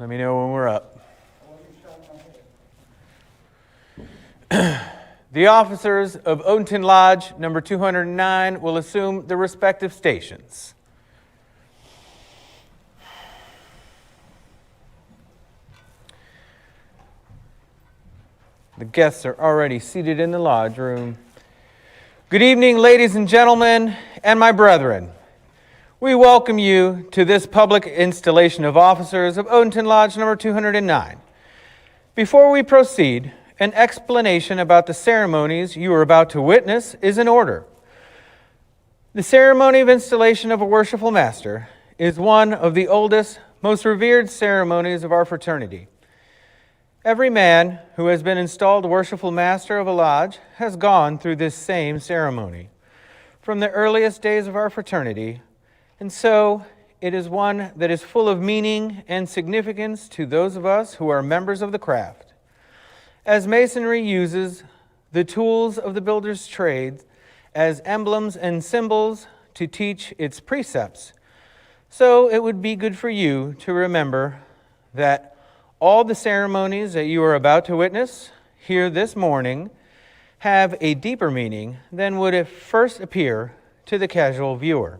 Let me know when we're up. The officers of Odenton Lodge number 209 will assume their respective stations. The guests are already seated in the lodge room. Good evening, ladies and gentlemen, and my brethren. We welcome you to this public installation of officers of Odenton Lodge number 209. Before we proceed, an explanation about the ceremonies you are about to witness is in order. The ceremony of installation of a worshipful master is one of the oldest, most revered ceremonies of our fraternity. Every man who has been installed worshipful master of a lodge has gone through this same ceremony from the earliest days of our fraternity, and so it is one that is full of meaning and significance to those of us who are members of the craft. As Masonry uses the tools of the builder's trade as emblems and symbols to teach its precepts, so it would be good for you to remember that all the ceremonies that you are about to witness here this morning have a deeper meaning than would at first appear to the casual viewer.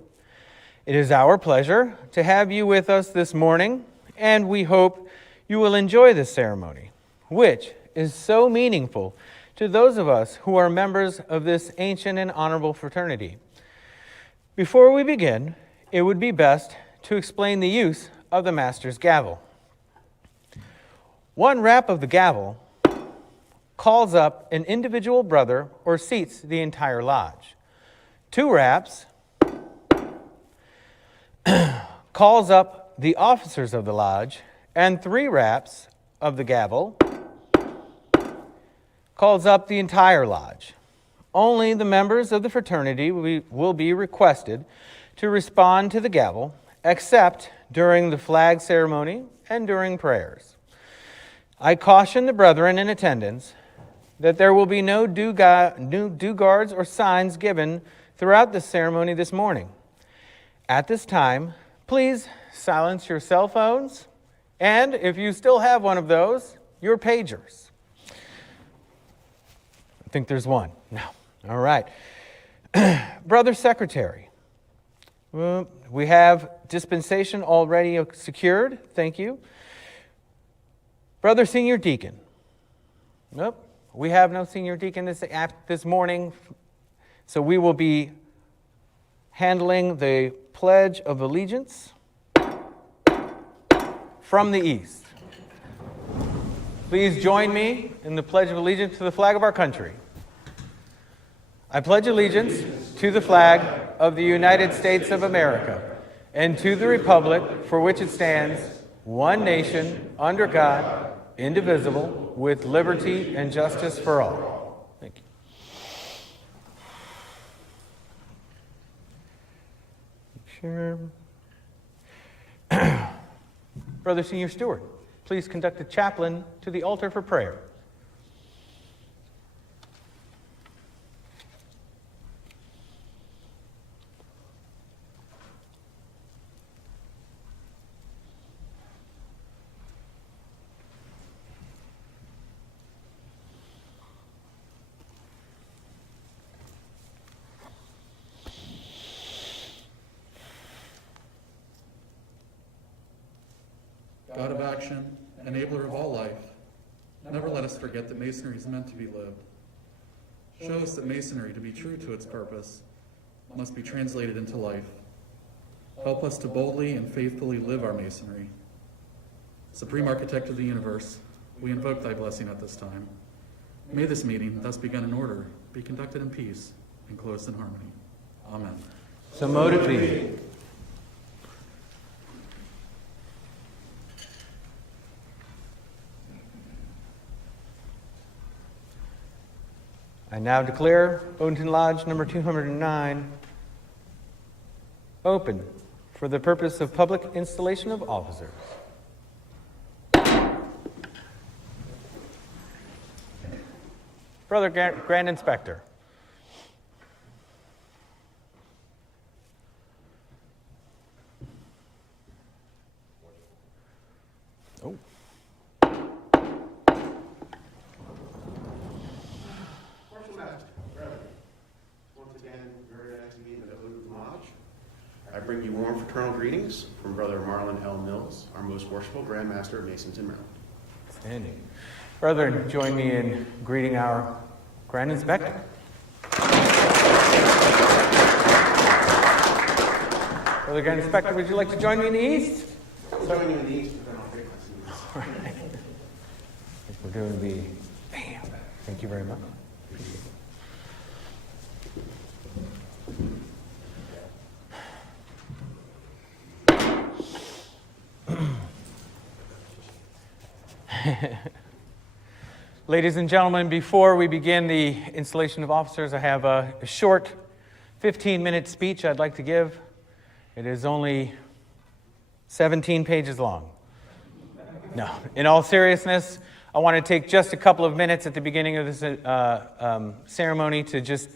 It is our pleasure to have you with us this morning, and we hope you will enjoy this ceremony, which is so meaningful to those of us who are members of this ancient and honorable fraternity. Before we begin, it would be best to explain the use of the master's gavel. One rap of the gavel calls up an individual brother or seats the entire lodge. 2 raps calls up the officers of the lodge, and 3 raps of the gavel calls up the entire lodge. Only the members of the fraternity will be requested to respond to the gavel, except during the flag ceremony and during prayers. I caution the brethren in attendance that there will be no due guards or signs given throughout the ceremony this morning. At this time, please silence your cell phones, and if you still have one of those, your pagers. I think there's one. No. All right. Brother Secretary, we have dispensation already secured. Thank you. Brother Senior Deacon. Nope. We have no Senior Deacon this morning, so we will be handling the Pledge of Allegiance from the east. Please join me in the Pledge of Allegiance to the flag of our country. I pledge allegiance to the flag of the United States of America and to the republic for which it stands, one nation, under God, indivisible, with liberty and justice for all. Thank you. Sure. Brother Senior Stewart, please conduct the chaplain to the altar for prayer. God of action, enabler of all life, never let us forget that Masonry is meant to be lived. Show us that Masonry, to be true to its purpose, must be translated into life. Help us to boldly and faithfully live our Masonry. Supreme Architect of the universe, we invoke thy blessing at this time. May this meeting, thus begun in order, be conducted in peace and closed in harmony. Amen. So mote it be. I now declare Odenton Lodge number 209 open for the purpose of public installation of officers. Brother Grand Inspector. Oh. bring you warm fraternal greetings from Brother Marlon L. Mills, our most worshipful Grand Master of Masons in Maryland. Outstanding. Brethren, join me in greeting our Grand Inspector. Brother Grand Inspector, would you like to join me in the east? Join me in the east, but then I'll take my seats. All right. I think we're doing the bam. Thank you very much. Ladies and gentlemen, before we begin the installation of officers, I have a short 15-minute speech I'd like to give. It is only 17 pages long. No, in all seriousness, I want to take just a couple of minutes at the beginning of this ceremony to just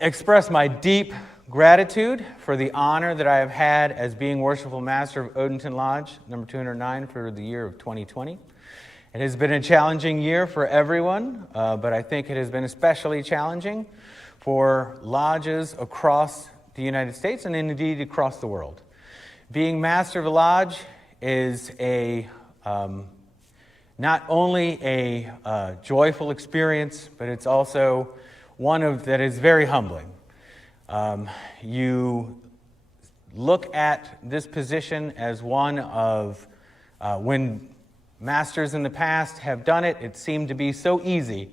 express my deep gratitude for the honor that I have had as being Worshipful Master of Odenton Lodge, number 209, for the year of 2020. It has been a challenging year for everyone, but I think it has been especially challenging for lodges across the United States and indeed across the world. Being Master of a Lodge is not only a joyful experience, but it's also one that is very humbling. You look at this position as one of when masters in the past have done it, it seemed to be so easy,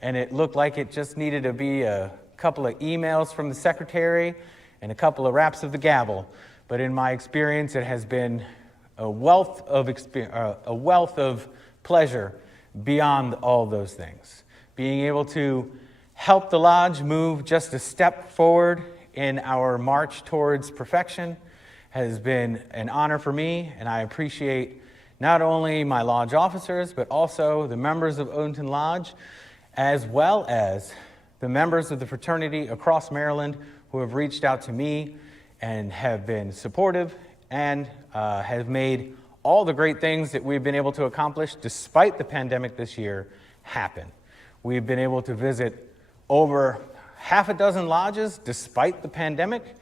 and it looked like it just needed to be a couple of emails from the secretary and a couple of raps of the gavel. But in my experience, it has been a wealth of pleasure beyond all those things. Being able to help the lodge move just a step forward in our march towards perfection has been an honor for me, and I appreciate not only my lodge officers, but also the members of Odenton Lodge, as well as the members of the fraternity across Maryland who have reached out to me and have been supportive and have made all the great things that we've been able to accomplish despite the pandemic this year happen. We've been able to visit over half a dozen lodges despite the pandemic.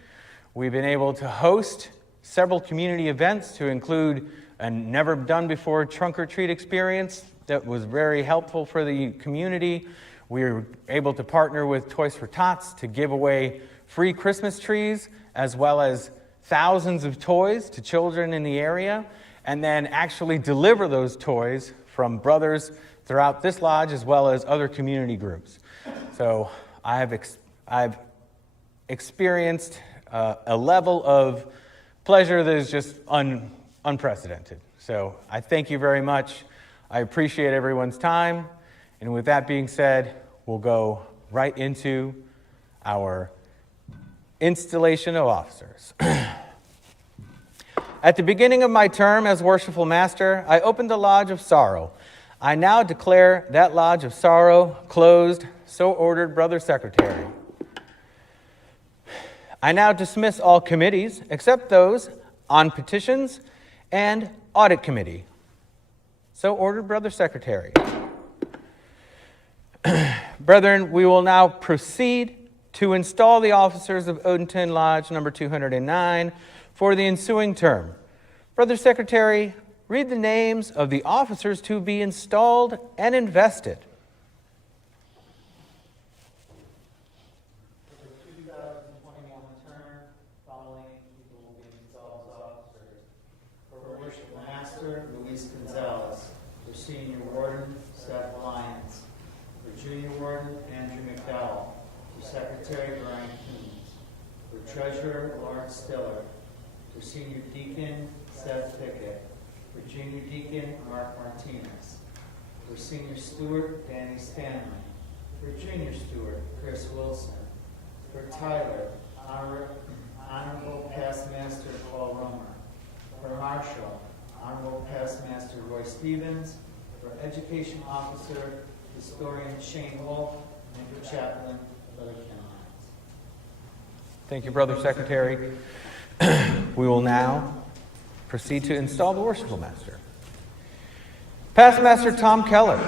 We've been able to host several community events to include a never-done-before trunk-or-treat experience that was very helpful for the community. We were able to partner with Toys for Tots to give away free Christmas trees, as well as thousands of toys to children in the area, and then actually deliver those toys from brothers throughout this lodge, as well as other community groups. So I've experienced a level of pleasure that is just unprecedented. So I thank you very much. I appreciate everyone's time. And with that being said, we'll go right into our installation of officers. At the beginning of my term as Worshipful Master, I opened the Lodge of Sorrow. I now declare that Lodge of Sorrow closed. So ordered, Brother Secretary. I now dismiss all committees except those on petitions and audit committee. So ordered, Brother Secretary. Brethren, we will now proceed to install the officers of Odenton Lodge number 209 for the ensuing term. Brother Secretary, read the names of the officers to be installed and invested. Senior Warden, Seth Lyons. For Junior Warden, Andrew McDowell. For Secretary, Brian Coons. For Treasurer, Lawrence Stiller. For Senior Deacon, Seth Pickett. For Junior Deacon, Mark Martinez. For Senior Steward, Danny Stanley. For Junior Steward, Chris Wilson. For Tyler, Honorable Past Master Paul Romer. For Marshall, Honorable Past Master Roy Stevens. For Education Officer, Historian Shane Wolf, and for Chaplain, Brother Ken Lyons. Thank you, Brother Secretary. We will now proceed to install the Worshipful Master. Past Master Tom Keller,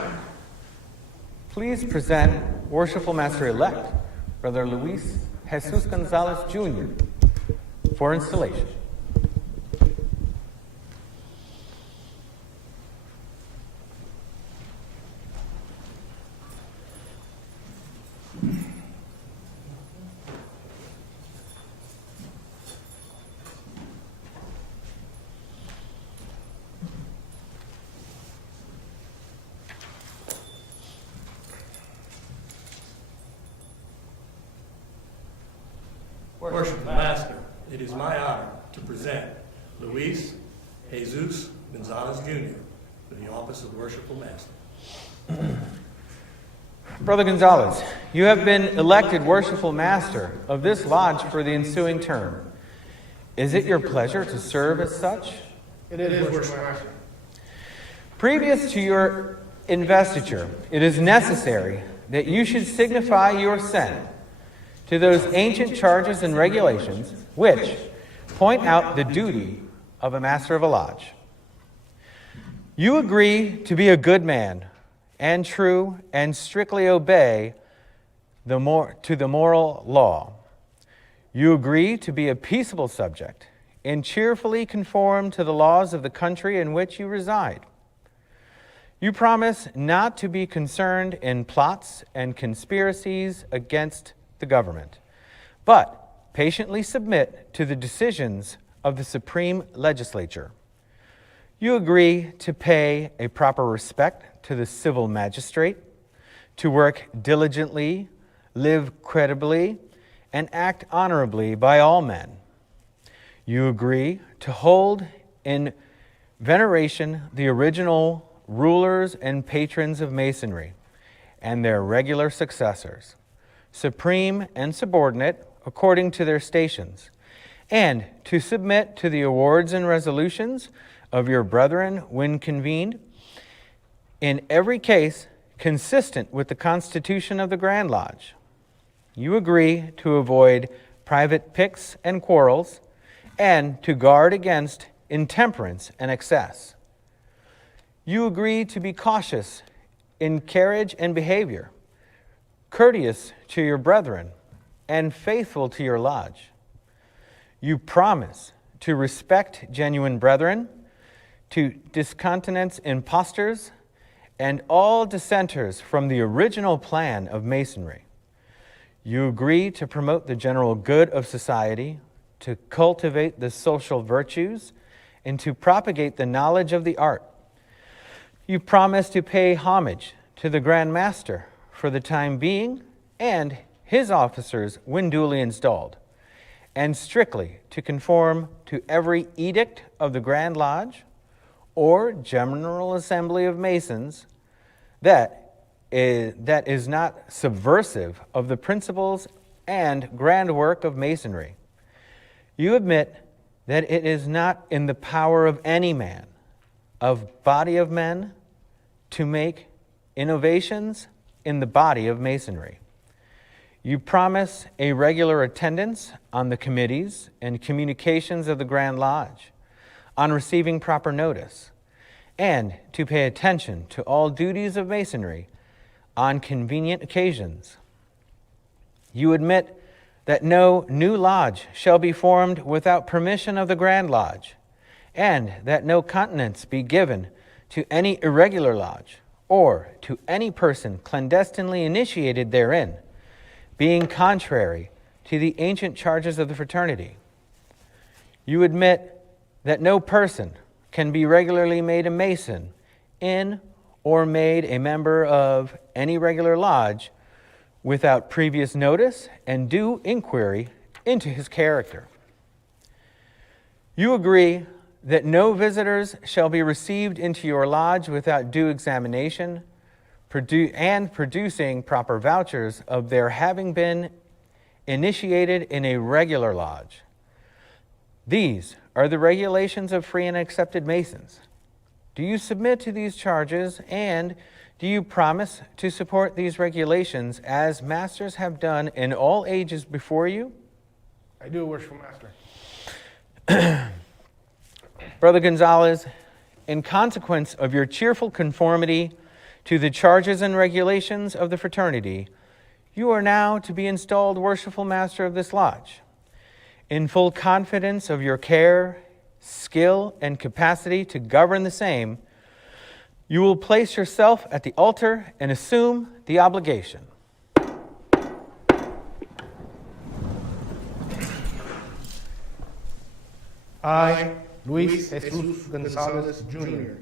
please present Worshipful Master-elect, Brother Luis Jesus Gonzalez Jr., for installation. Worshipful Master, it is my honor to present Luis Jesus Gonzalez Jr. for the office of Worshipful Master. Brother Gonzalez, you have been elected Worshipful Master of this lodge for the ensuing term. Is it your pleasure to serve as such? It is, Worshipful Master. Previous to your investiture, it is necessary that you should signify your assent to those ancient charges and regulations which point out the duty of a master of a lodge. You agree to be a good man and true and strictly obey the moral law. You agree to be a peaceable subject and cheerfully conform to the laws of the country in which you reside. You promise not to be concerned in plots and conspiracies against the government, but patiently submit to the decisions of the Supreme Legislature. You agree to pay a proper respect to the civil magistrate, to work diligently, live creditably, and act honorably by all men. You agree to hold in veneration the original rulers and patrons of Masonry and their regular successors, supreme and subordinate according to their stations, and to submit to the awards and resolutions of your brethren when convened, in every case consistent with the Constitution of the Grand Lodge. You agree to avoid private picks and quarrels, and to guard against intemperance and excess. You agree to be cautious in carriage and behavior, courteous to your brethren, and faithful to your lodge. You promise to respect genuine brethren, to discountenance impostors, and all dissenters from the original plan of Masonry. You agree to promote the general good of society, to cultivate the social virtues, and to propagate the knowledge of the art. You promise to pay homage to the Grand Master for the time being and his officers when duly installed, and strictly to conform to every edict of the Grand Lodge or General Assembly of Masons that is not subversive of the principles and grand work of Masonry. You admit that it is not in the power of any man, of body of men, to make innovations in the body of Masonry. You promise a regular attendance on the committees and communications of the Grand Lodge, on receiving proper notice, and to pay attention to all duties of Masonry on convenient occasions. You admit that no new lodge shall be formed without permission of the Grand Lodge, and that no countenance be given to any irregular lodge, or to any person clandestinely initiated therein, being contrary to the ancient charges of the fraternity. You admit that no person can be regularly made a Mason in or made a member of any regular lodge without previous notice and due inquiry into his character. You agree that no visitors shall be received into your lodge without due examination and producing proper vouchers of their having been initiated in a regular lodge. These are the regulations of free and accepted Masons. Do you submit to these charges, and do you promise to support these regulations as masters have done in all ages before you? I do, Worshipful Master. Brother Gonzalez, in consequence of your cheerful conformity to the charges and regulations of the fraternity, you are now to be installed Worshipful Master of this lodge. in full confidence of your care, skill, and capacity to govern the same, you will place yourself at the altar and assume the obligation. I, Luis Jesus Gonzalez, Jr.,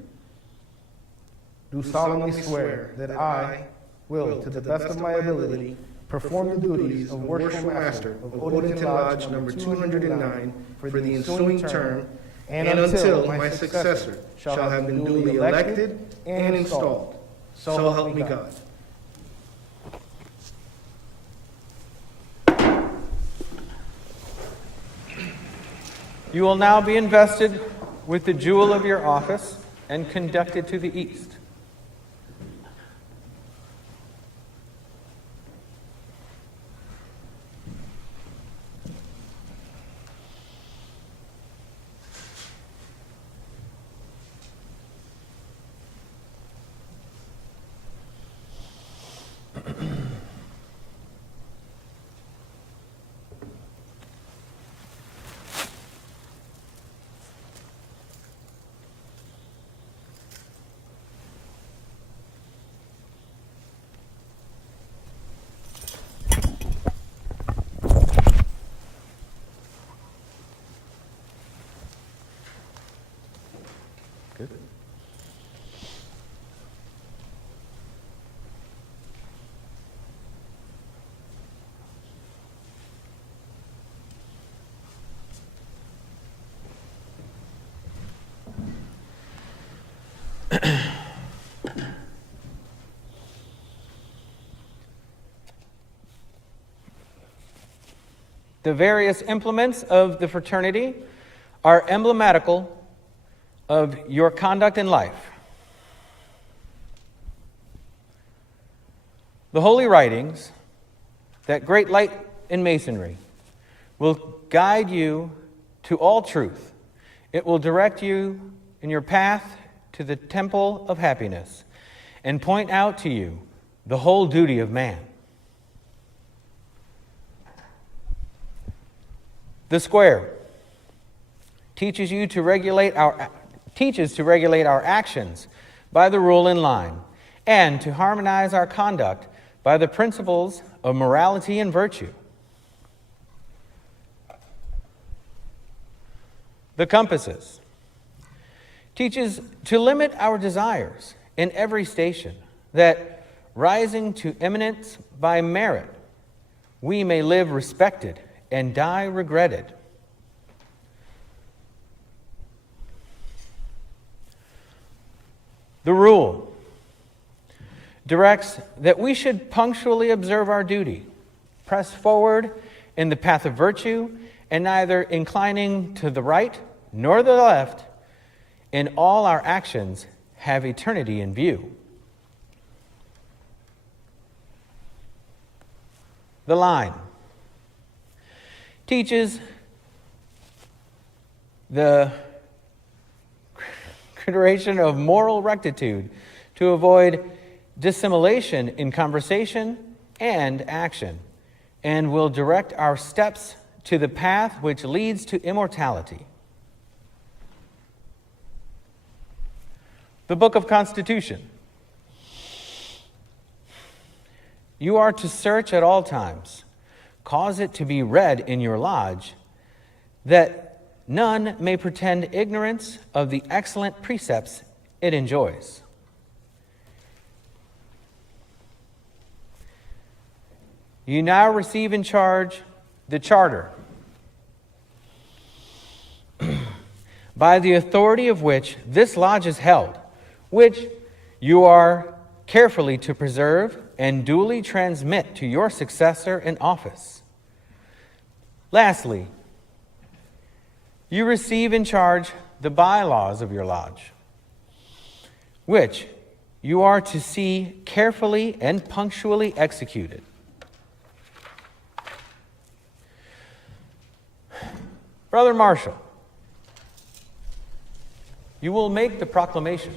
do solemnly swear that I will, to the best of my ability, perform the duties of Worshipful Master of Odenton Lodge number 209 for the ensuing term and until my successor shall have been duly elected and installed. So help me God. You will now be invested with the jewel of your office and conducted to the east. Good. The various implements of the fraternity are emblematical of your conduct in life. The holy writings, that great light in Masonry, will guide you to all truth. It will direct you in your path to the temple of happiness and point out to you the whole duty of man. The square teaches to regulate our actions by the rule and line, and to harmonize our conduct by the principles of morality and virtue. The compasses teaches to limit our desires in every station, that rising to eminence by merit, we may live respected and die regretted. The rule directs that we should punctually observe our duty, press forward in the path of virtue, and neither inclining to the right nor the left, in all our actions have eternity in view. The line teaches the consideration of moral rectitude to avoid dissimulation in conversation and action, and will direct our steps to the path which leads to immortality. The Book of Constitution. You are to search at all times, cause it to be read in your lodge, that none may pretend ignorance of the excellent precepts it enjoys. You now receive in charge the charter, by the authority of which this lodge is held, which you are carefully to preserve and duly transmit to your successor in office. Lastly, you receive in charge the bylaws of your lodge, which you are to see carefully and punctually executed. Brother Marshall, you will make the proclamation.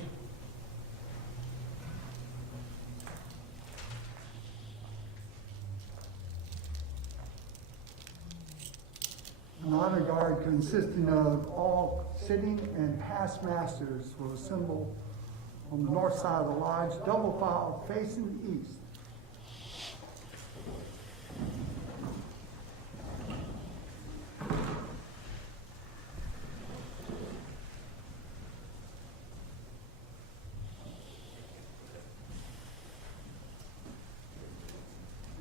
honor guard consisting of all sitting and past masters will assemble on the north side of the lodge, double file facing east.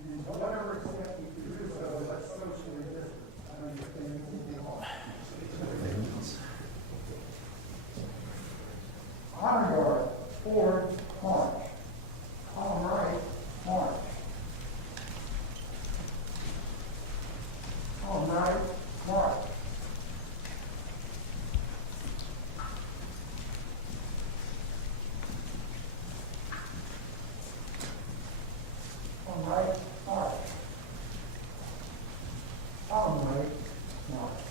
And to whatever extent you can do so, let's socially distance. I understand it will be hard. Honor guard, forward, march. Column right, march. Column right, march. Column right, march. Column right, march.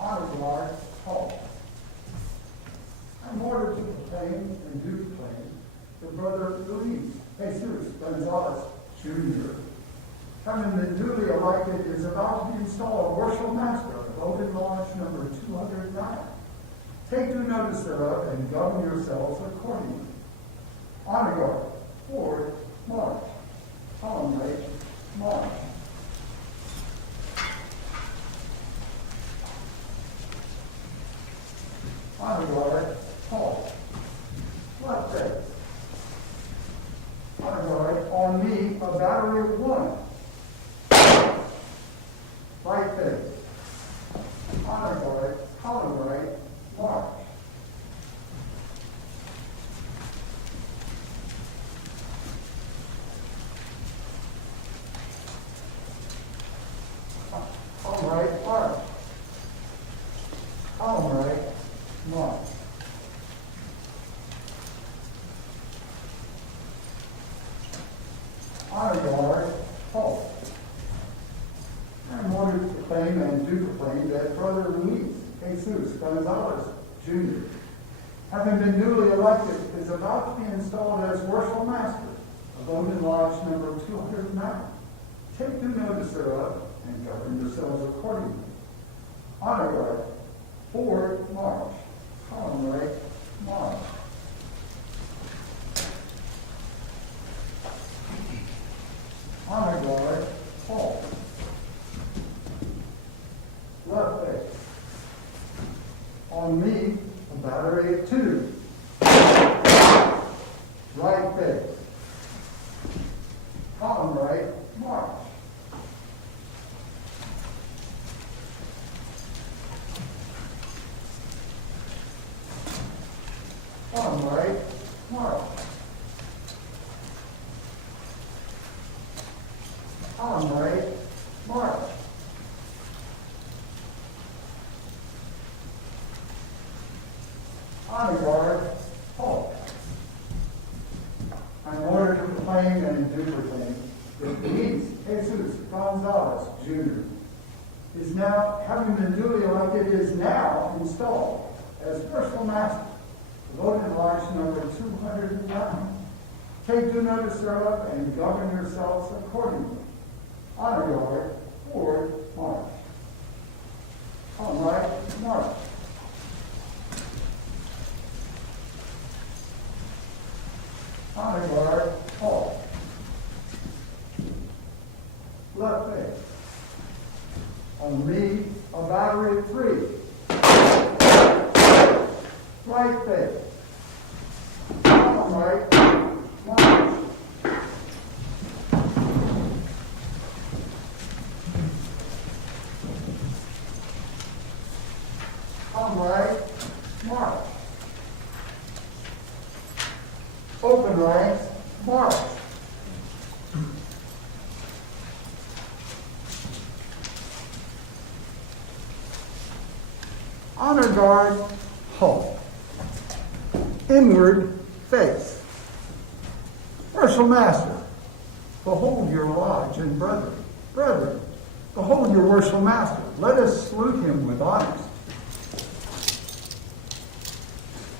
Honor guard, halt. I'm ordered to proclaim and do proclaim that Brother Luis Jesus Gonzalez Jr., having been duly elected, is about to be installed worship master of Odenton Lodge number 209. Take due notice thereof and govern yourselves accordingly. Honor guard, forward, march. Column right, march. Honor guard, halt. Left face. Honor guard, on me, a battery of 1. Right face. Honor guard, column right, march. Column right, march. Column right, march. Honor guard, halt. I am ordered to proclaim and do proclaim that Brother Luis Jesus Gonzalez Jr., having been duly elected, is about to be installed as worship master of Odenton Lodge number 209. Take due notice thereof and govern yourselves accordingly. Honor guard, forward, march. Column right, march. Honor guard, halt. Left face. On me, a battery of 2. Right face. Column right, march. Column right, march. Column right, march. Honor guard, halt. I am ordered to proclaim and do proclaim that Luis Jesus Gonzalez Jr. is now, having been duly elected, is now installed as personal master of Odenton Lodge number 209. Take due notice thereof and govern yourselves accordingly. Honor guard, forward, march. Column right, march. Honor guard, halt. Left face. On me, a battery of 3. Right face. Column right, march. Column right, march. Open ranks, march. Honor guard, halt. Inward face. Worship master, behold your lodge and brethren. Brethren, behold your worship master. Let us salute him with honors.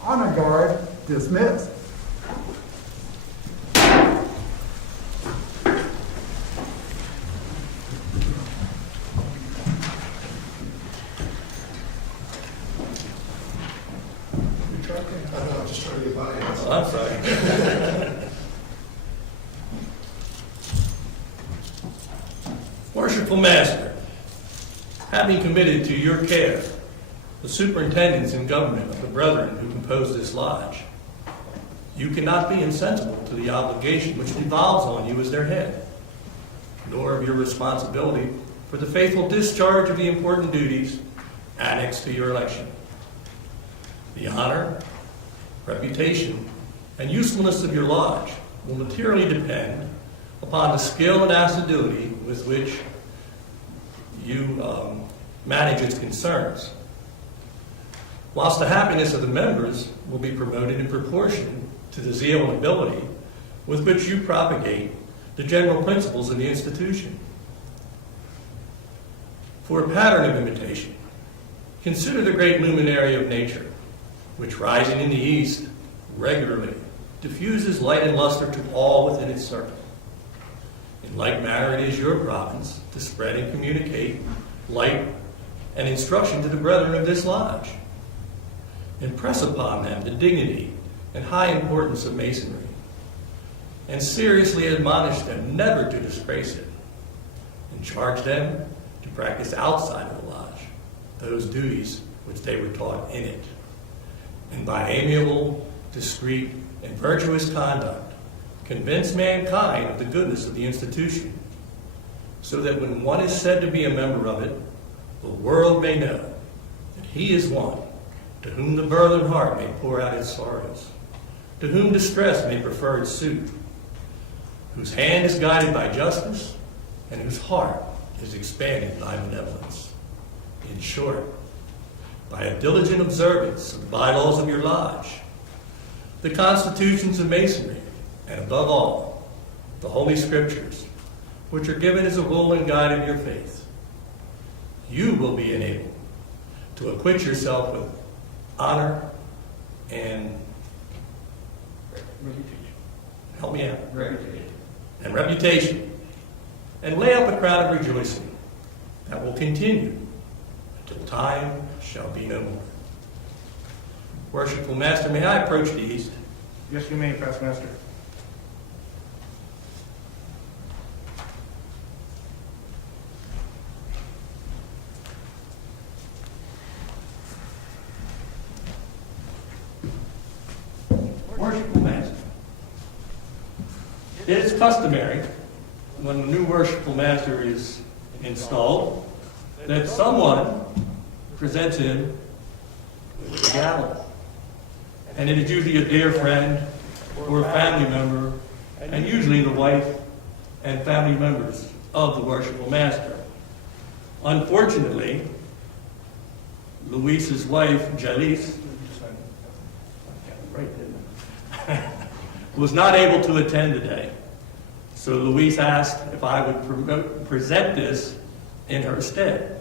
Honor guard, dismissed. Oh, I'm sorry. Worshipful Master, having committed to your care the superintendents and government of the brethren who compose this lodge, you cannot be insensible to the obligation which devolves on you as their head, nor of your responsibility for the faithful discharge of the important duties annexed to your election. The honor, reputation, and usefulness of your lodge will materially depend upon the skill and assiduity with which you manage its concerns. Whilst the happiness of the members will be promoted in proportion to the zeal and ability with which you propagate the general principles of the institution. For a pattern of imitation, consider the great luminary of nature, which rising in the east regularly diffuses light and luster to all within its circle. In like manner, it is your province to spread and communicate light and instruction to the brethren of this lodge. Impress upon them the dignity and high importance of Masonry, and seriously admonish them never to disgrace it, and charge them to practice outside of the lodge those duties which they were taught in it, and by amiable, discreet, and virtuous conduct convince mankind of the goodness of the institution, so that when one is said to be a member of it, the world may know that he is one to whom the burthened heart may pour out its sorrows, to whom distress may prefer its suit, whose hand is guided by justice, and whose heart is expanded by benevolence. In short, by a diligent observance of the bylaws of your lodge, the constitutions of Masonry, and above all, the Holy Scriptures, which are given as a rule and guide of your faith, you will be enabled to acquit yourself with honor and help me out. Reputation. And lay up a crown of rejoicing that will continue until time shall be no more. Worshipful Master, may I approach the east? Yes, you may, Past Master. Worshipful Master, it is customary when a new Worshipful Master is installed that someone presents him with a gavel. And it is usually a dear friend or a family member, and usually the wife and family members of the Worshipful Master. Unfortunately, Luis's wife, Jalise, was not able to attend today. So Luis asked if I would present this in her stead.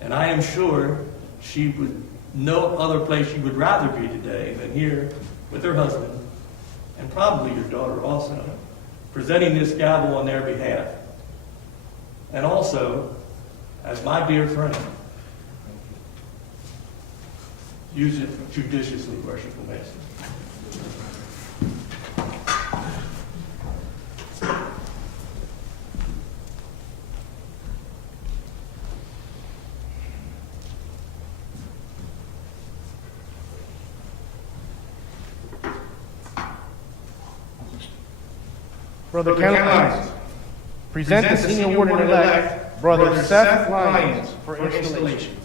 And I am sure she would, no other place she would rather be today than here with her husband, and probably your daughter also, presenting this gavel on their behalf. And also, as my dear friend, use it judiciously, Worshipful Master. Brother Ken Lyons, present the senior warden-elect, Brother Seth Lyons, for installation.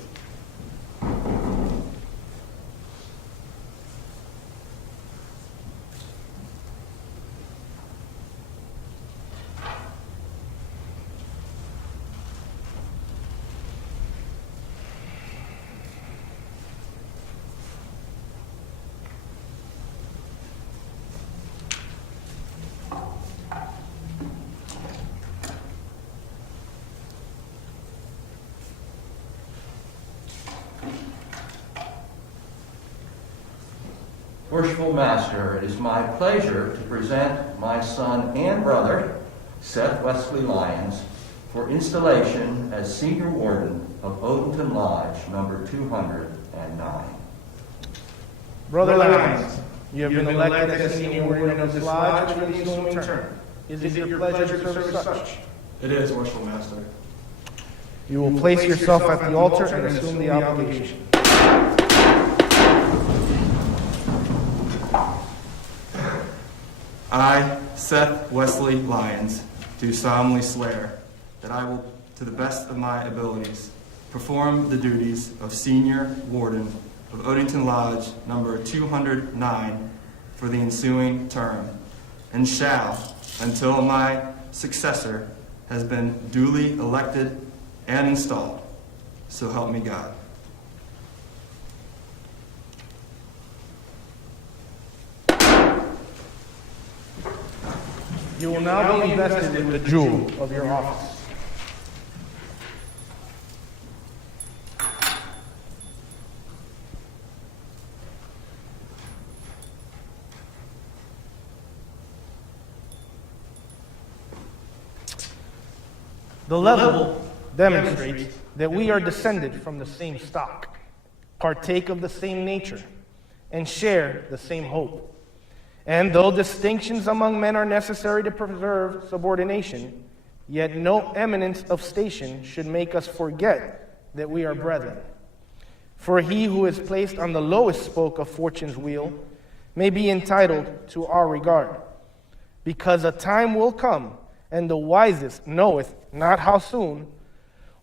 Worshipful Master, it is my pleasure to present my son and brother, Seth Wesley Lyons, for installation as Senior Warden of Odenton Lodge, number 209. Brother Lyons, You have been elected as senior warden of this lodge for the ensuing term. Is it your pleasure to serve as such? It is, Worshipful Master. You will place yourself at the altar and assume the obligation. I, Seth Wesley Lyons, do solemnly swear that I will, to the best of my abilities, perform the duties of Senior Warden of Odenton Lodge number 209 for the ensuing term, and shall, until my successor has been duly elected and installed. So help me God. You will now be invested with the jewel of your office. The level demonstrates that we are descended from the same stock, partake of the same nature, and share the same hope. And though distinctions among men are necessary to preserve subordination, yet no eminence of station should make us forget that we are brethren. For he who is placed on the lowest spoke of fortune's wheel may be entitled to our regard, because a time will come, and the wisest knoweth not how soon,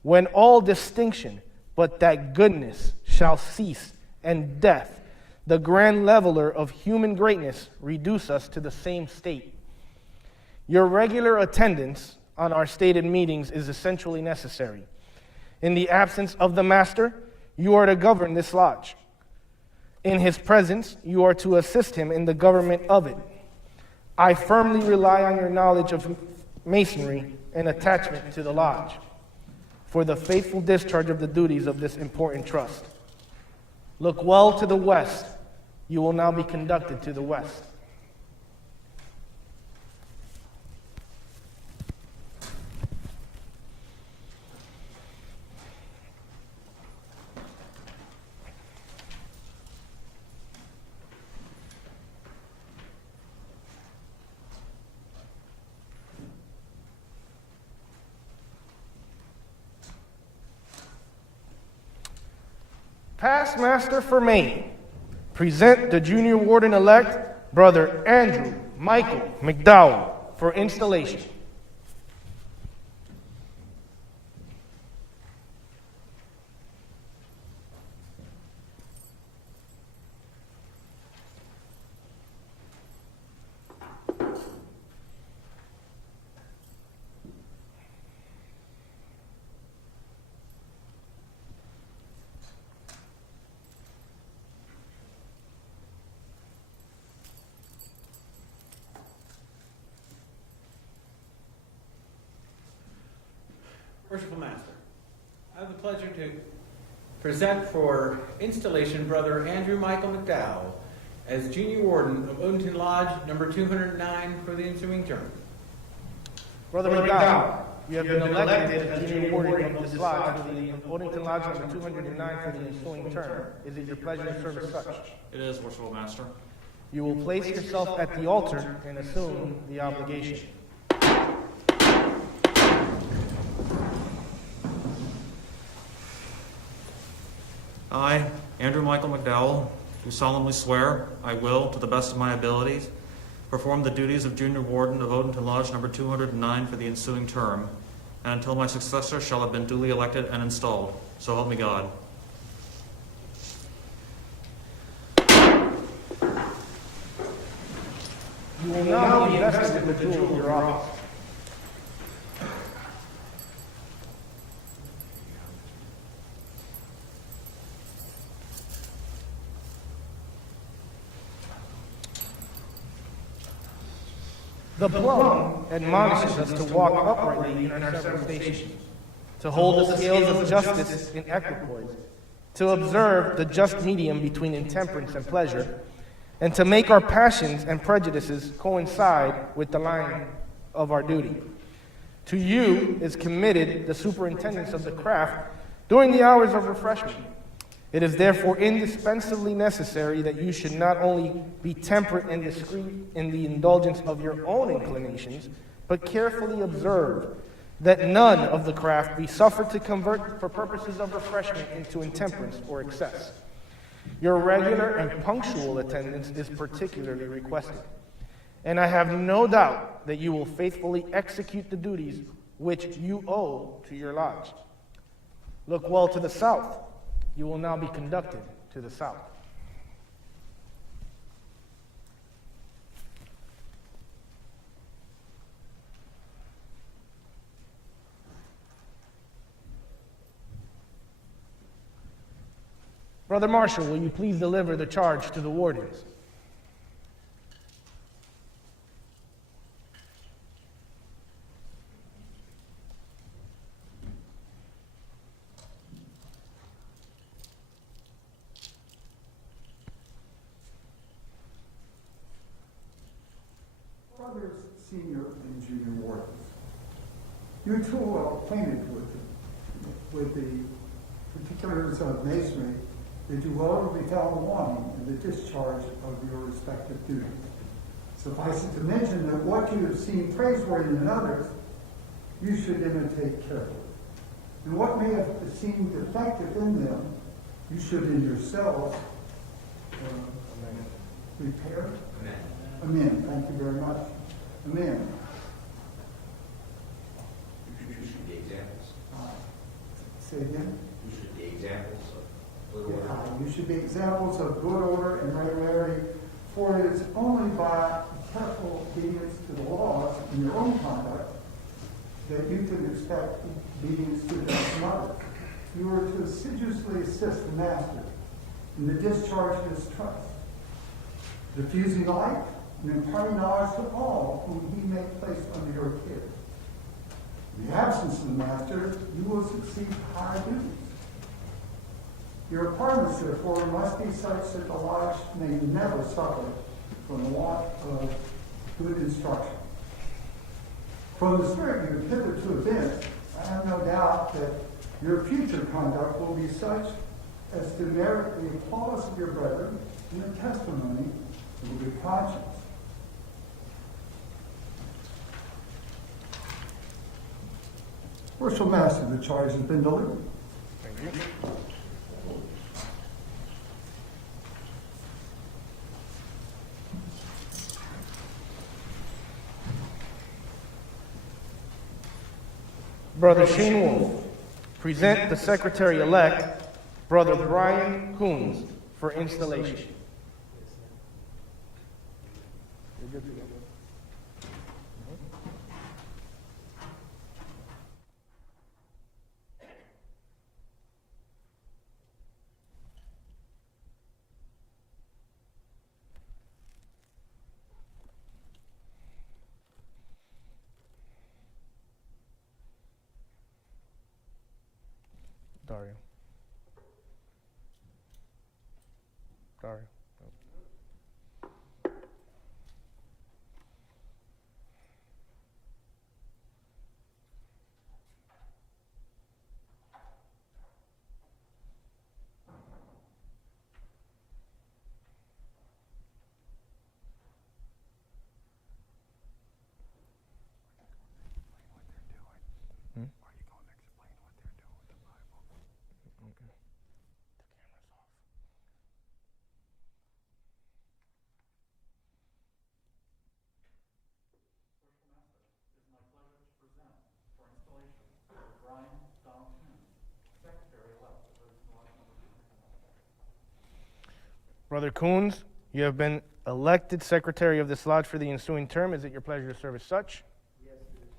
when all distinction but that goodness shall cease, and death, the grand leveler of human greatness, reduce us to the same state. Your regular attendance on our stated meetings is essentially necessary. In the absence of the master, you are to govern this lodge. In his presence, you are to assist him in the government of it. I firmly rely on your knowledge of Masonry and attachment to the lodge for the faithful discharge of the duties of this important trust. Look well to the west. You will now be conducted to the west. Past Master for Maine, present the Junior Warden-elect, Brother Andrew Michael McDowell, for installation. Worshipful Master, I have the pleasure to present for installation Brother Andrew Michael McDowell as Junior Warden of Odenton Lodge number 209 for the ensuing term. Brother McDowell, you have been elected as Junior Warden of this lodge for the Odenton Lodge number 209 for the ensuing term. Is it your pleasure to serve as such? It is, Worshipful Master. You will place yourself at the altar and assume the obligation. I, Andrew Michael McDowell, do solemnly swear I will, to the best of my abilities, perform the duties of Junior Warden of Odenton Lodge number 209 for the ensuing term, and until my successor shall have been duly elected and installed. So help me God. You will now be invested with the jewel of your office. The plum admonishes us to walk uprightly in our several stations, to hold the scales of justice in equipoise, to observe the just medium between intemperance and pleasure, and to make our passions and prejudices coincide with the line of our duty. To you is committed the superintendence of the craft during the hours of refreshment, It is therefore indispensably necessary that you should not only be temperate and discreet in the indulgence of your own inclinations, but carefully observe that none of the craft be suffered to convert for purposes of refreshment into intemperance or excess. Your regular and punctual attendance is particularly requested, and I have no doubt that you will faithfully execute the duties which you owe to your lodge. Look well to the south. You will now be conducted to the south. Brother Marshall, will you please deliver the charge to the wardens? Brothers, senior and junior wardens, you're too well acquainted with the particulars of Masonry that you will ever be found wanting in the discharge of your respective duties. Suffice it to mention that what you have seen praiseworthy in others, you should imitate carefully. And what may have seemed defective in them, you should in yourselves repair. Amen. Thank you very much. Amen. You should be examples. Say again? You should be examples of good order. You should be examples of good order and regularity, for it is only by careful obedience to the laws in your own conduct that you can expect obedience to those from others. You are to assiduously assist the master in the discharge of his trust, diffusing light and imparting knowledge to all whom he may place under your care. In the absence of the master, you will succeed high duties. Your apartments, therefore, must be such that the lodge may never suffer from the want of good instruction. From the spirit you have hitherto evinced, I have no doubt that your future conduct will be such as to merit the applause of your brethren and the testimony of a good conscience. Worshipful Master, the charge has been delivered. Thank you. Brother Shane Wolf, present the Secretary-elect, Brother Brian Coons, for installation. You're good to go. Dario. Dario. Brother Coons, you have been elected Secretary of this lodge for the ensuing term. Is it your pleasure to serve as such? Yes, it is.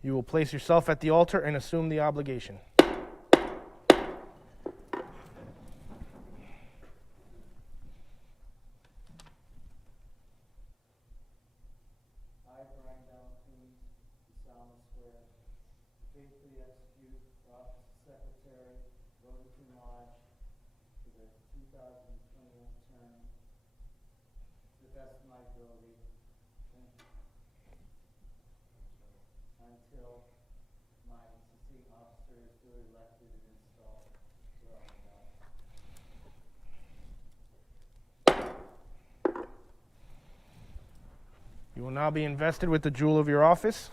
You will place yourself at the altar and assume the obligation. Faithfully execute the office of Secretary of Odenton Lodge for the 2021 term to the best of my ability until my succeeding officer is duly elected and installed. So You will now be invested with the jewel of your office.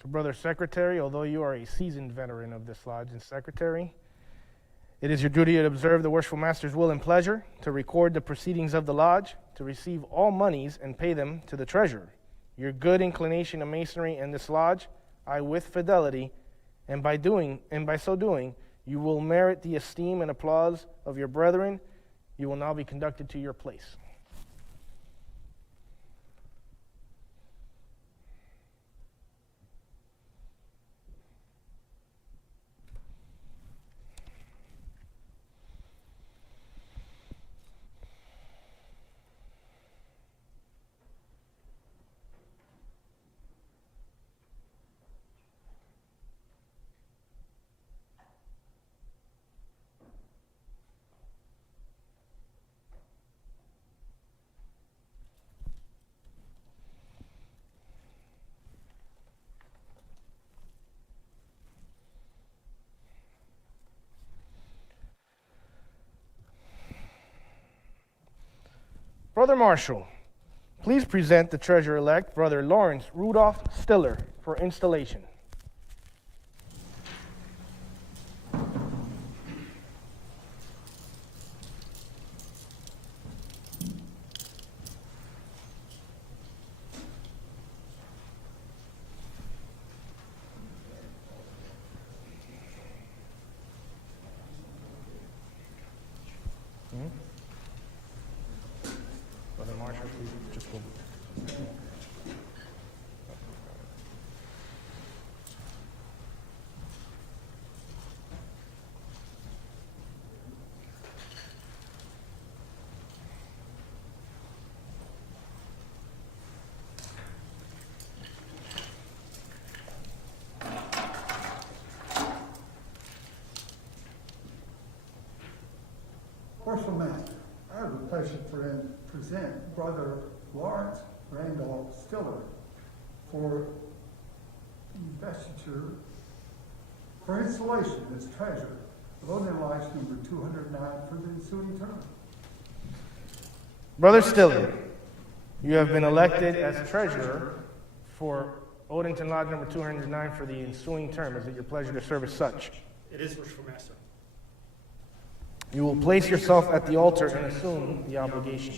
So, Brother Secretary, although you are a seasoned veteran of this lodge and secretary, it is your duty to observe the worshipful master's will and pleasure, to record the proceedings of the lodge, to receive all monies and pay them to the treasurer. Your good inclination of masonry in this lodge, I with fidelity, and by so doing, you will merit the esteem and applause of your brethren. You will now be conducted to your place. Brother Marshall, please present the treasurer-elect, Brother Lawrence Rudolph Stiller, for installation. Brother Marshall, please just go. Worshipful Master, I have the pleasure to present Brother Lawrence Randolph Stiller for investiture for installation as treasurer of Odenton Lodge number 209 for the ensuing term. Brother Stiller, you have been elected as treasurer for Odenton Lodge number 209 for the ensuing term. Is it your pleasure to serve as such? It is, Worshipful Master. You will place yourself at the altar and assume the obligation.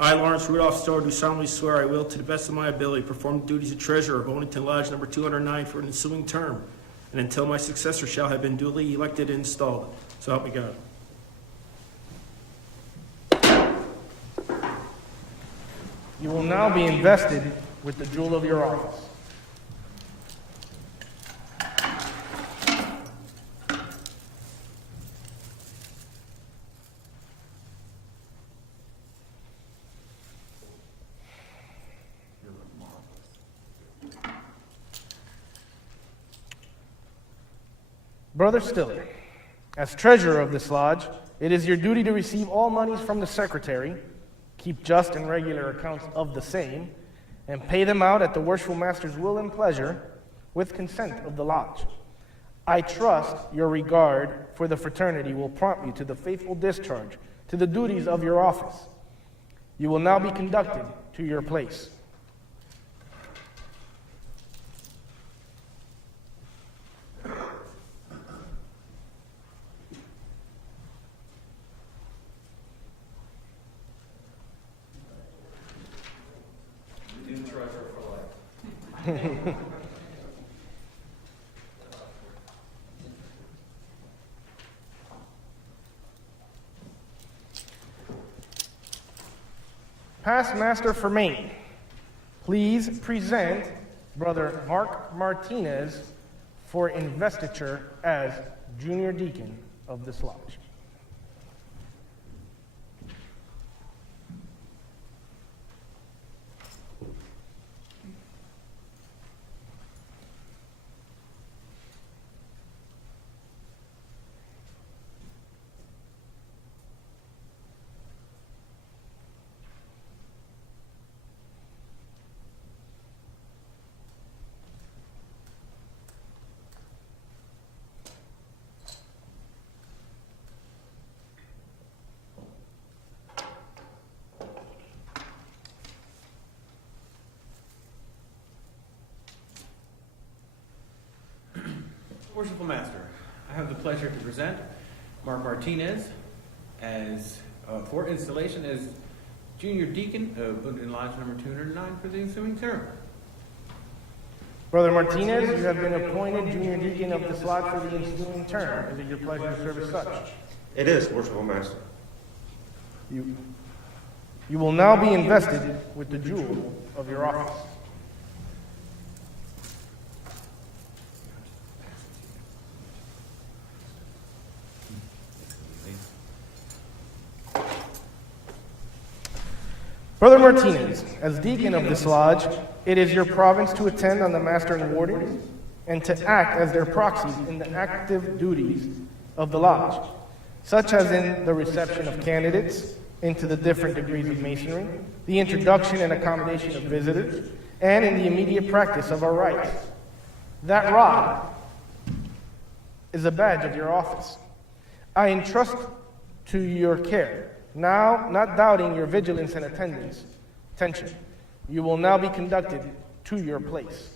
I, Lawrence Rudolph Stiller, do solemnly swear I will, to the best of my ability, perform the duties of treasurer of Odenton Lodge number 209 for an ensuing term, and until my successor shall have been duly elected and installed. So help me God. You will now be invested with the jewel of your office. Brother Stiller, as treasurer of this lodge, it is your duty to receive all monies from the secretary, keep just and regular accounts of the same, and pay them out at the worshipful master's will and pleasure with consent of the lodge. I trust your regard for the fraternity will prompt you to the faithful discharge to the duties of your office. You will now be conducted to your place. Past Master for Maine, please present Brother Mark Martinez for investiture as junior deacon of this lodge. Worshipful Master, I have the pleasure to present Mark Martinez as for installation as Junior Deacon of Odenton Lodge number 209 for the ensuing term. Brother Martinez, you have been appointed Junior Deacon of this lodge for the ensuing term. Is it your pleasure to serve as such? It is, Worshipful Master. You will now be invested with the jewel of your office. Brother Martinez, as deacon of this lodge, it is your province to attend on the master and wardens and to act as their proxies in the active duties of the lodge, such as in the reception of candidates into the different degrees of masonry, the introduction and accommodation of visitors, and in the immediate practice of our rites. That rod is a badge of your office. I entrust to your care. Now, not doubting your vigilance and attention, you will now be conducted to your place.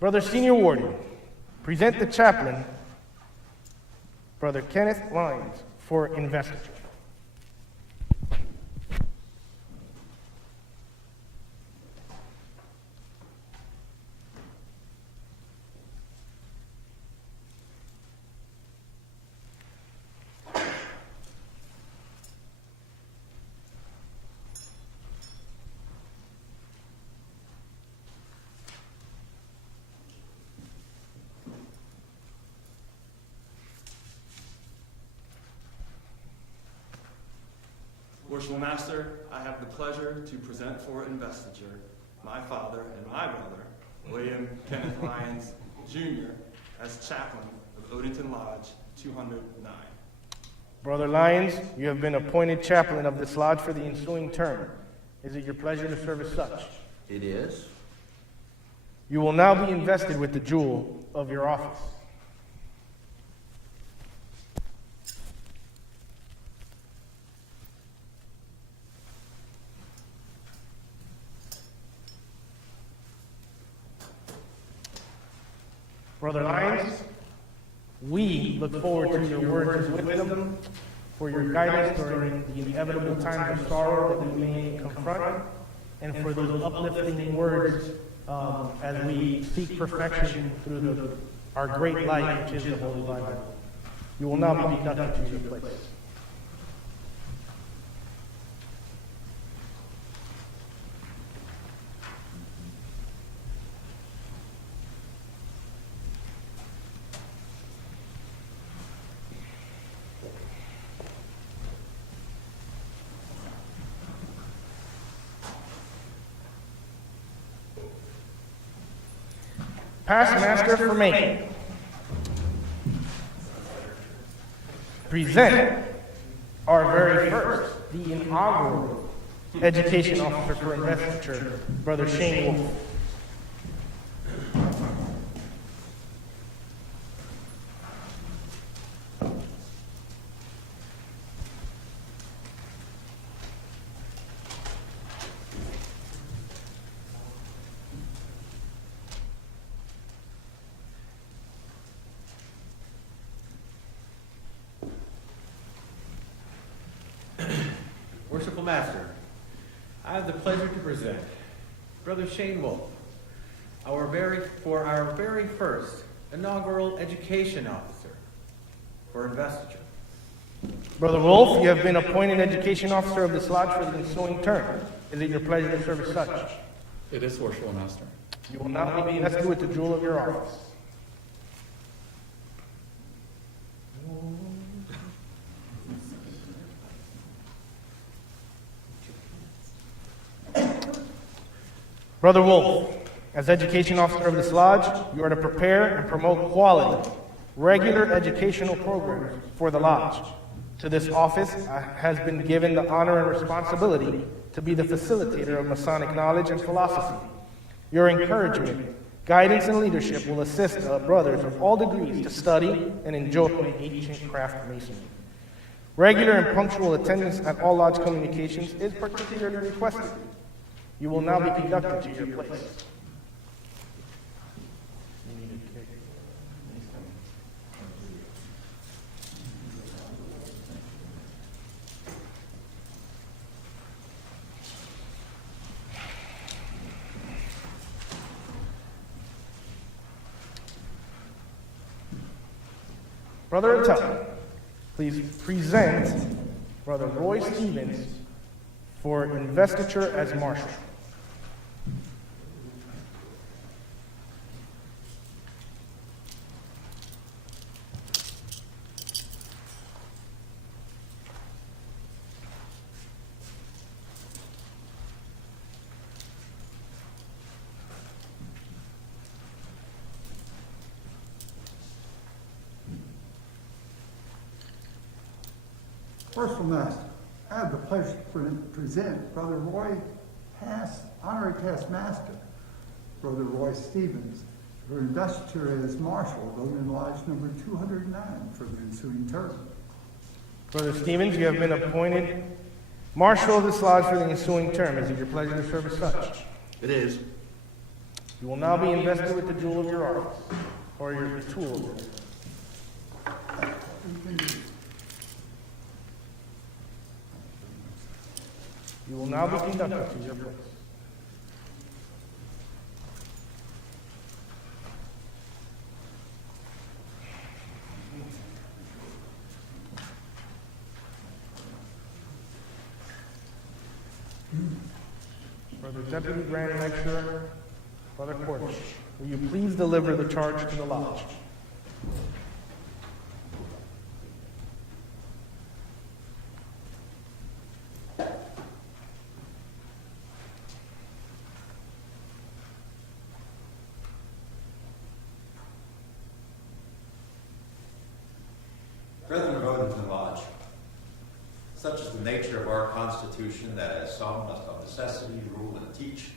Brother Senior Warden, present the chaplain, Brother Kenneth Lyons, for investiture. Worshipful Master, I have the pleasure to present for investiture my father and my brother, William Kenneth Lyons, Jr., as chaplain of Odenton Lodge 209. Brother Lyons, you have been appointed chaplain of this lodge for the ensuing term. Is it your pleasure to serve as such? It is. You will now be invested with the jewel of your office. Brother Lyons, we look forward to your words of wisdom, for your guidance during the inevitable times of sorrow that we may confront, and for those uplifting words as we seek perfection through our great light, which is the Holy Bible. You will now be conducted to your place. Past Master for Macon, present our very first, the inaugural Education Officer for Investiture, Brother Shane Wolf. Worshipful Master, I have the pleasure to present Brother Shane Wolf, our very first inaugural Education Officer for investiture. Brother Wolf, you have been appointed Education Officer of this lodge for the ensuing term. Is it your pleasure to serve as such? It is, Worshipful Master. You will now be invested with the jewel of your office. Brother Wolf, as Education Officer of this lodge, you are to prepare and promote quality, regular educational programs for the lodge, To this office has been given the honor and responsibility to be the facilitator of Masonic knowledge and philosophy. Your encouragement, guidance, and leadership will assist the brothers of all degrees to study and enjoy the ancient craft of masonry. Regular and punctual attendance at all lodge communications is particularly requested. You will now be conducted to your place. Brother Odenton, please present Brother Roy Stevens for investiture as Marshal. First Master, I have the pleasure to present Brother Roy, Honorary Past Master, Brother Roy Stevens, for investiture as Marshal of Odenton Lodge number 209 for the ensuing term. Brother Stevens, you have been appointed Marshal of this lodge for the ensuing term. Is it your pleasure to serve as such? It is. You will now be invested with the jewel of your office, or your tool. You will now be conducted to your place. Brother Deputy Grand Lecturer, Brother Cordish, will you please deliver the charge to the lodge? Brethren of Odenton Lodge, such is the nature of our Constitution that as some must of necessity rule and teach,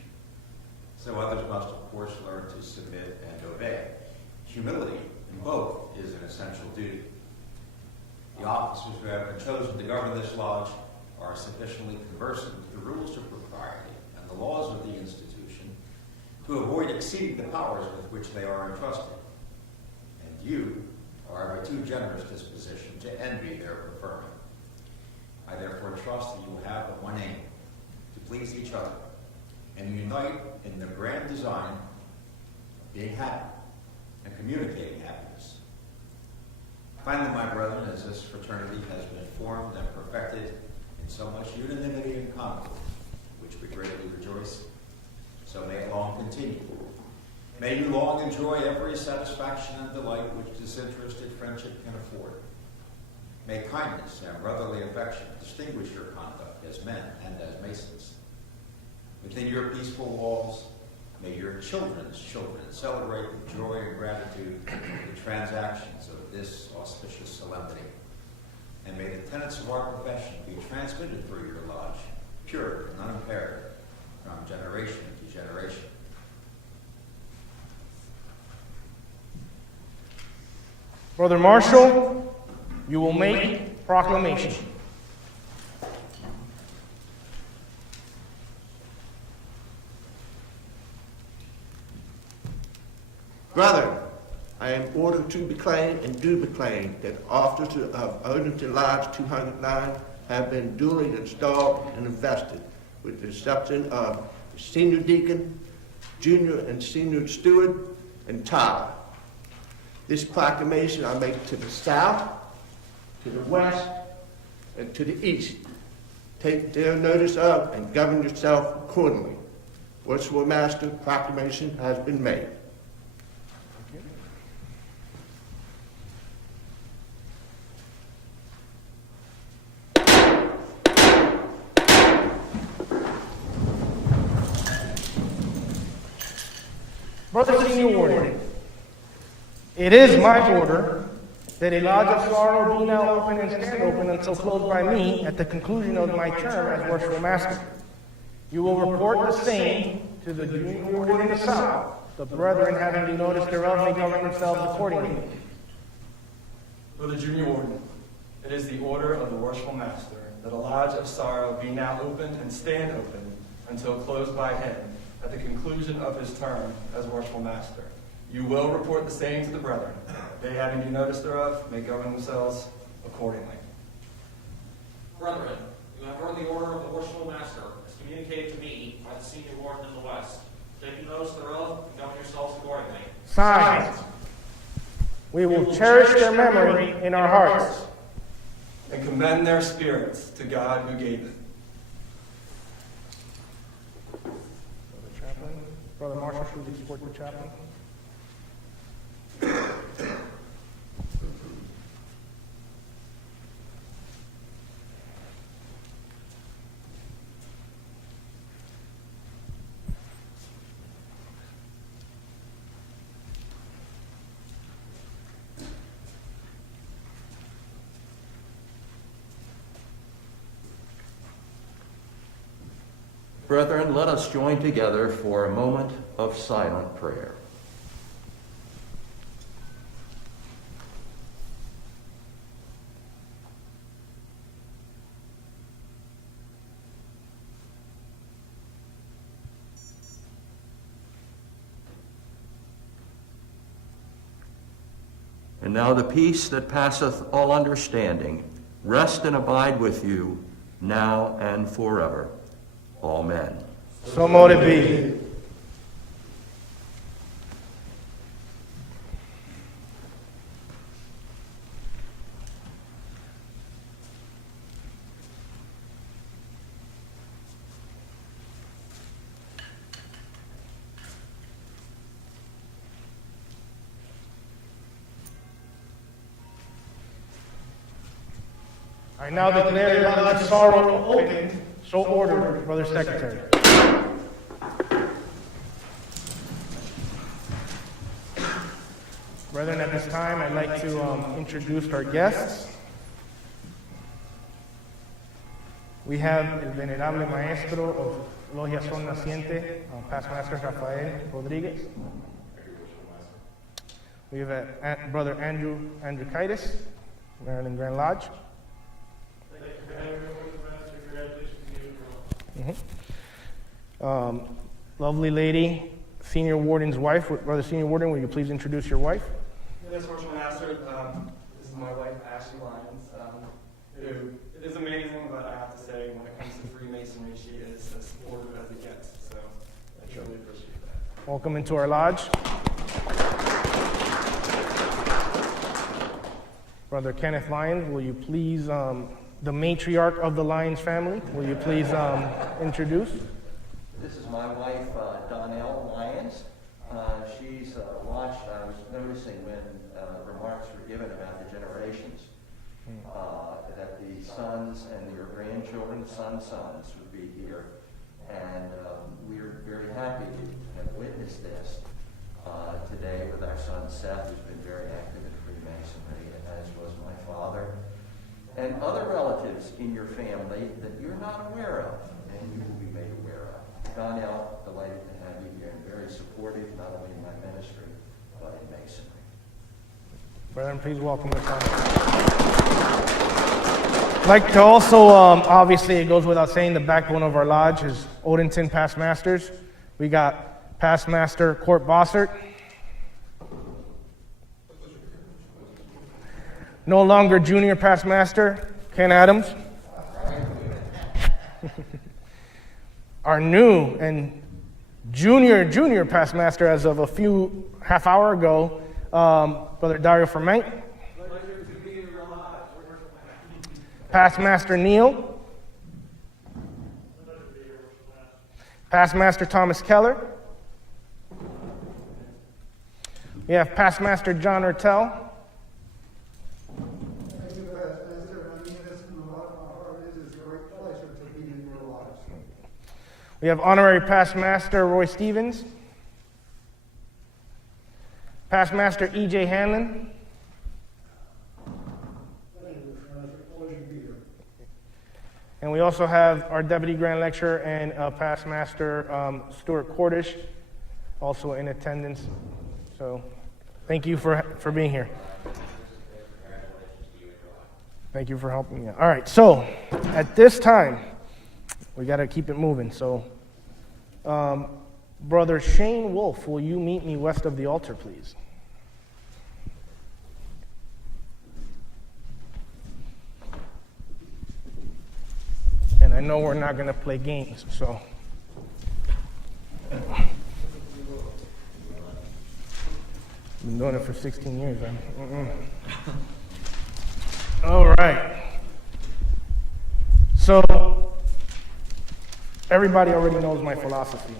so others must of course learn to submit and obey. Humility in both is an essential duty. The officers who have been chosen to govern this lodge are sufficiently conversant with the rules of propriety and the laws of the institution to avoid exceeding the powers with which they are entrusted. And you are of a too generous disposition to envy their preferment. I therefore trust that you will have but one aim, to please each other, and unite in the grand design of being happy and communicating happiness. Finally, my brethren, as this fraternity has been formed and perfected in so much unanimity and concord, which we greatly rejoice, so may it long continue. May you long enjoy every satisfaction and delight which disinterested friendship can afford. May kindness and brotherly affection distinguish your conduct as men and as Masons. Within your peaceful walls, may your children's children celebrate with joy and gratitude the transactions of this auspicious solemnity. And may the tenets of our profession be transmitted through your lodge, pure and unimpaired, from generation to generation. Brother Marshal, you will make proclamation. Brethren, I am ordered to proclaim and do proclaim that officers of Odenton Lodge 209 have been duly installed and invested with the exception of senior deacon, junior and senior steward, and Tyler. This proclamation I make to the south, to the west, and to the east. Take their notice of and govern yourself accordingly. Whatsoever Master, proclamation has been made. Brother Senior Warden, it is my order that a lodge of sorrow be now open and stand open until closed by me at the conclusion of my term as worshipful master. You will report the same to the junior warden in the south. The brethren, having due notice thereof, may govern themselves accordingly. For the junior warden, it is the order of the worshipful master that a lodge of sorrow be now opened and stand open until closed by him at the conclusion of his term as worshipful master. You will report the same to the brethren. They, having due notice thereof, may govern themselves accordingly. Brethren, you have heard the order of the worshipful master as communicated to me by the senior warden in the West. Take notice thereof and govern yourselves accordingly. Signed. We will cherish their memory in our hearts And commend their spirits to God who gave it. Brother Marshall, should we support the chaplain? Brethren, let us join together for a moment of silent prayer. And now the peace that passeth all understanding, rest and abide with you now and forever. Amen. So mote it be. I now declare the lodge of sorrow open. So ordered, Brother Secretary. Brethren, at this time, I'd like to introduce our guests. We have el venerable maestro of Logia Son Naciente, past master Rafael Rodriguez. We have Brother Andrew Kaitis, Maryland Grand Lodge. Lovely lady, Senior Warden's wife. Brother Senior Warden, will you please introduce your wife? Yes, Worshipful Master, this is my wife, Ashley Lyons, who it is amazing, but I have to say, when it comes to Freemasonry, she is as supportive as it gets, so I truly appreciate that. Welcome into our lodge. Brother Kenneth Lyons, will you please, the matriarch of the Lyons family, will you please introduce? This is my wife, Donnell Lyons. She's watched, I was noticing when remarks were given about the generations, that the sons and your grandchildren, sons would be here. And we're very happy to have witnessed this today with our son Seth, who's been very active in Freemasonry, as was my father, and other relatives in your family that you're not aware of, and you will be made aware of. Donnell, delighted to have you here, and very supportive, not only in my ministry, but in Masonry. Brethren, please welcome the son. I'd like to also, obviously it goes without saying, the backbone of our lodge is Odenton past masters. We got past master Court Bossert. No longer junior past master Ken Adams. Our new and junior past master as of a few half hour ago, Brother Dario Ferment. Past Master Neil. Past Master Thomas Keller. We have Past Master John Ertel. Thank you, Pastor. I mean this from the bottom of my heart. It is a great pleasure to be in your lives. We have Honorary Past Master Roy Stevens. Past Master E.J. Hanlon. And we also have our Deputy Grand Lecturer and Past Master Stuart Cordish also in attendance. So thank you for being here. Thank you for helping me out. All right, so at this time, we got to keep it moving. So Brother Shane Wolf, will you meet me west of the altar, please? And I know we're not going to play games, so. Been doing it for 16 years. All right. So, everybody already knows my philosophy.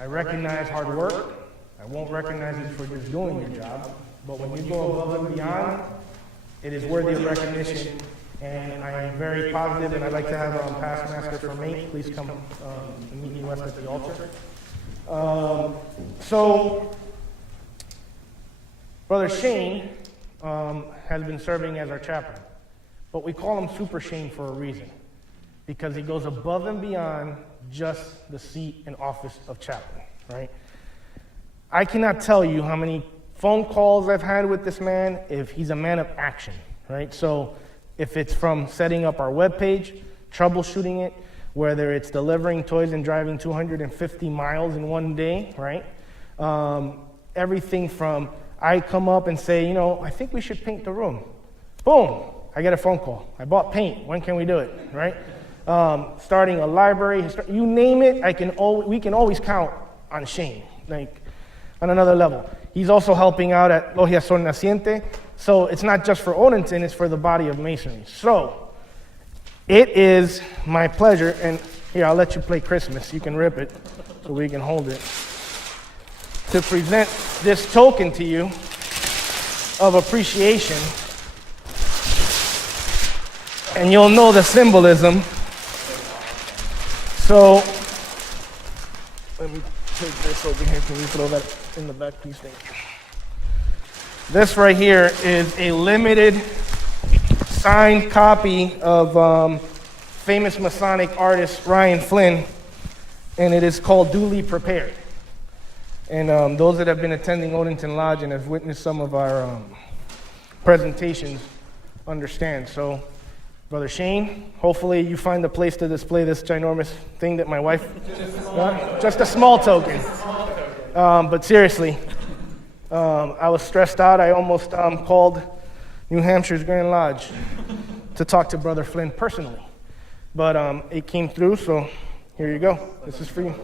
I recognize hard work. I won't recognize it for just doing your job. But when you go above and beyond, it is worthy of recognition. And I am very positive, and I'd like to have Past Master for me. Please come and meet me west at the altar. So, Brother Shane has been serving as our chaplain. But we call him Super Shane for a reason. Because he goes above and beyond just the seat and office of chaplain, right? I cannot tell you how many phone calls I've had with this man if he's a man of action, right? So if it's from setting up our webpage, troubleshooting it, whether it's delivering toys and driving 250 miles in one day, right? Everything from I come up and say, you know, I think we should paint the room. Boom, I get a phone call. I bought paint. When can we do it, right? Starting a library, you name it, we can always count on Shane, like on another level. He's also helping out at Logia Sol Naciente. So it's not just for Odenton, it's for the body of Masonry. So it is my pleasure, and here, I'll let you play Christmas. You can rip it so we can hold it. To present this token to you of appreciation. And you'll know the symbolism. So, let me take this over here. Can you throw that in the back, please? Thank you. This right here is a limited signed copy of famous Masonic artist Ryan Flynn, and it is called Duly Prepared. And those that have been attending Odenton Lodge and have witnessed some of our presentations understand. So, Brother Shane, hopefully you find a place to display this ginormous thing that my wife... just a small token. But seriously, I was stressed out. I almost called New Hampshire's Grand Lodge to talk to Brother Flynn personally. But it came through, so here you go. This is for you.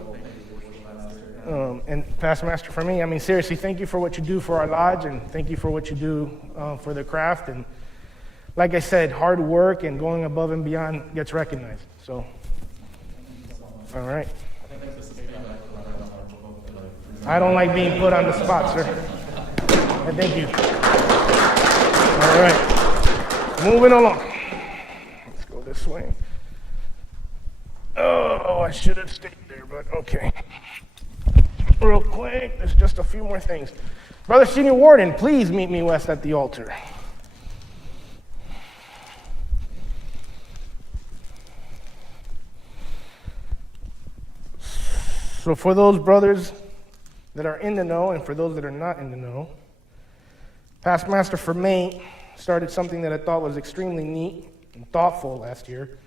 And Past Master for me, I mean, seriously, thank you for what you do for our lodge, and thank you for what you do for the craft. And like I said, hard work and going above and beyond gets recognized. So, all right. I don't like being put on the spot, sir. And thank you. All right. Moving along. Let's go this way. Oh, I should have stayed there, but okay. Real quick, there's just a few more things. Brother Senior Warden, please meet me west at the altar. So for those brothers that are in the know and for those that are not in the know, Past Master for May started something that I thought was extremely neat and thoughtful last year,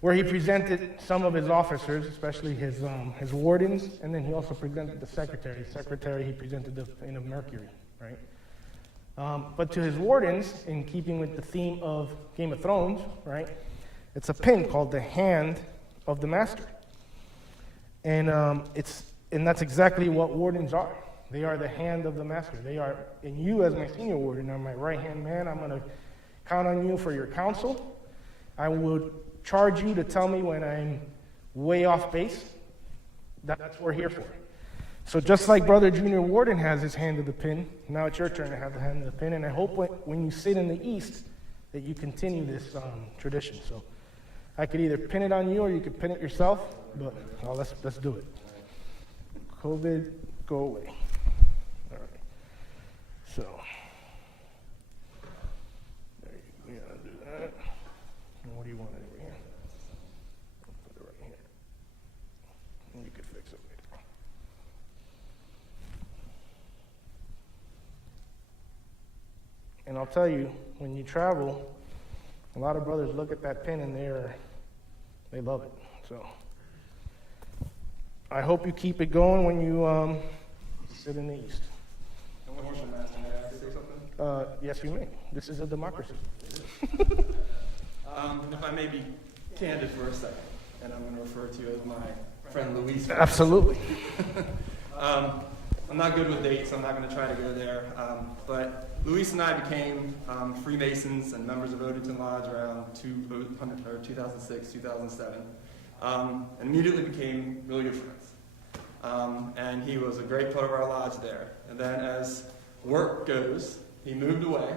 where he presented some of his officers, especially his wardens, and then he also presented the secretary. Secretary, he presented the Pin of Mercury, right? But to his wardens, in keeping with the theme of Game of Thrones, right, it's a pin called the Hand of the Master. And that's exactly what wardens are. They are the hand of the master. They are, and you as my senior warden are my right-hand man. I'm going to count on you for your counsel. I would charge you to tell me when I'm way off base. That's what we're here for. So just like Brother Junior Warden has his hand of the pin, now it's your turn to have the hand of the pin. And I hope when you sit in the east that you continue this tradition. So I could either pin it on you or you could pin it yourself, but let's do it. COVID, go away. All right. So, there you go. Do that. And what do you want to do? I'll tell you, when you travel, a lot of brothers look at that pin and they love it. So I hope you keep it going when you sit in the East. Worship Master, may I say something? Yes, you may. This is a democracy. If I may be candid for a second, and I'm going to refer to you as my friend Luis. Absolutely. I'm not good with dates, so I'm not going to try to go there. But Luis and I became Freemasons and members of Odenton Lodge around 2006, 2007, and immediately became really good friends. And he was a great part of our lodge there. And then as work goes, he moved away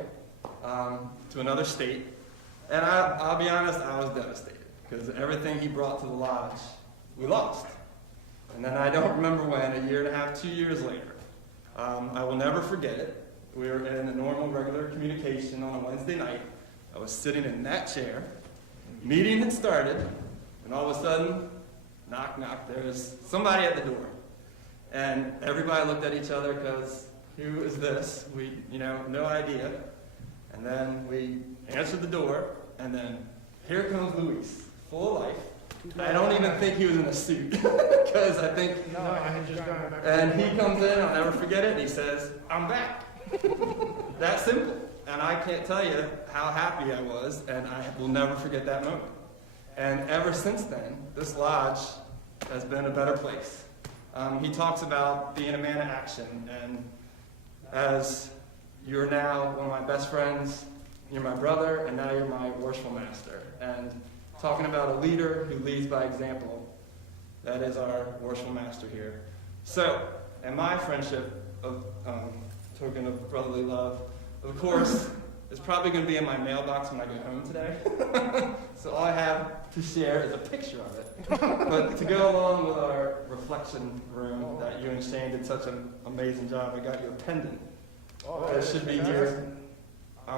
to another state. And I'll be honest, I was devastated because everything he brought to the lodge, we lost. And then I don't remember when, a year and a half, 2 years later, I will never forget it. We were in a normal, regular communication on a Wednesday night. I was sitting in that chair. Meeting had started, and all of a sudden, knock, knock, there was somebody at the door. And everybody looked at each other because, who is this? We, no idea. And then we answered the door, and then here comes Luis, full of life. I don't even think he was in a suit, because I think, No, I had just gone back. and he comes in, I'll never forget it, and he says, I'm back. That simple. And I can't tell you how happy I was, and I will never forget that moment. And ever since then, this lodge has been a better place. He talks about being a man of action, and as you're now one of my best friends, you're my brother, and now you're my worshipful master. And talking about a leader who leads by example, that is our worshipful master here. So, and my friendship of token of brotherly love, of course, is probably going to be in my mailbox when I go home today. So all I have to share is a picture of it. But to go along with our reflection room that you and Shane did such an amazing job, I got you a pendant. That should be here.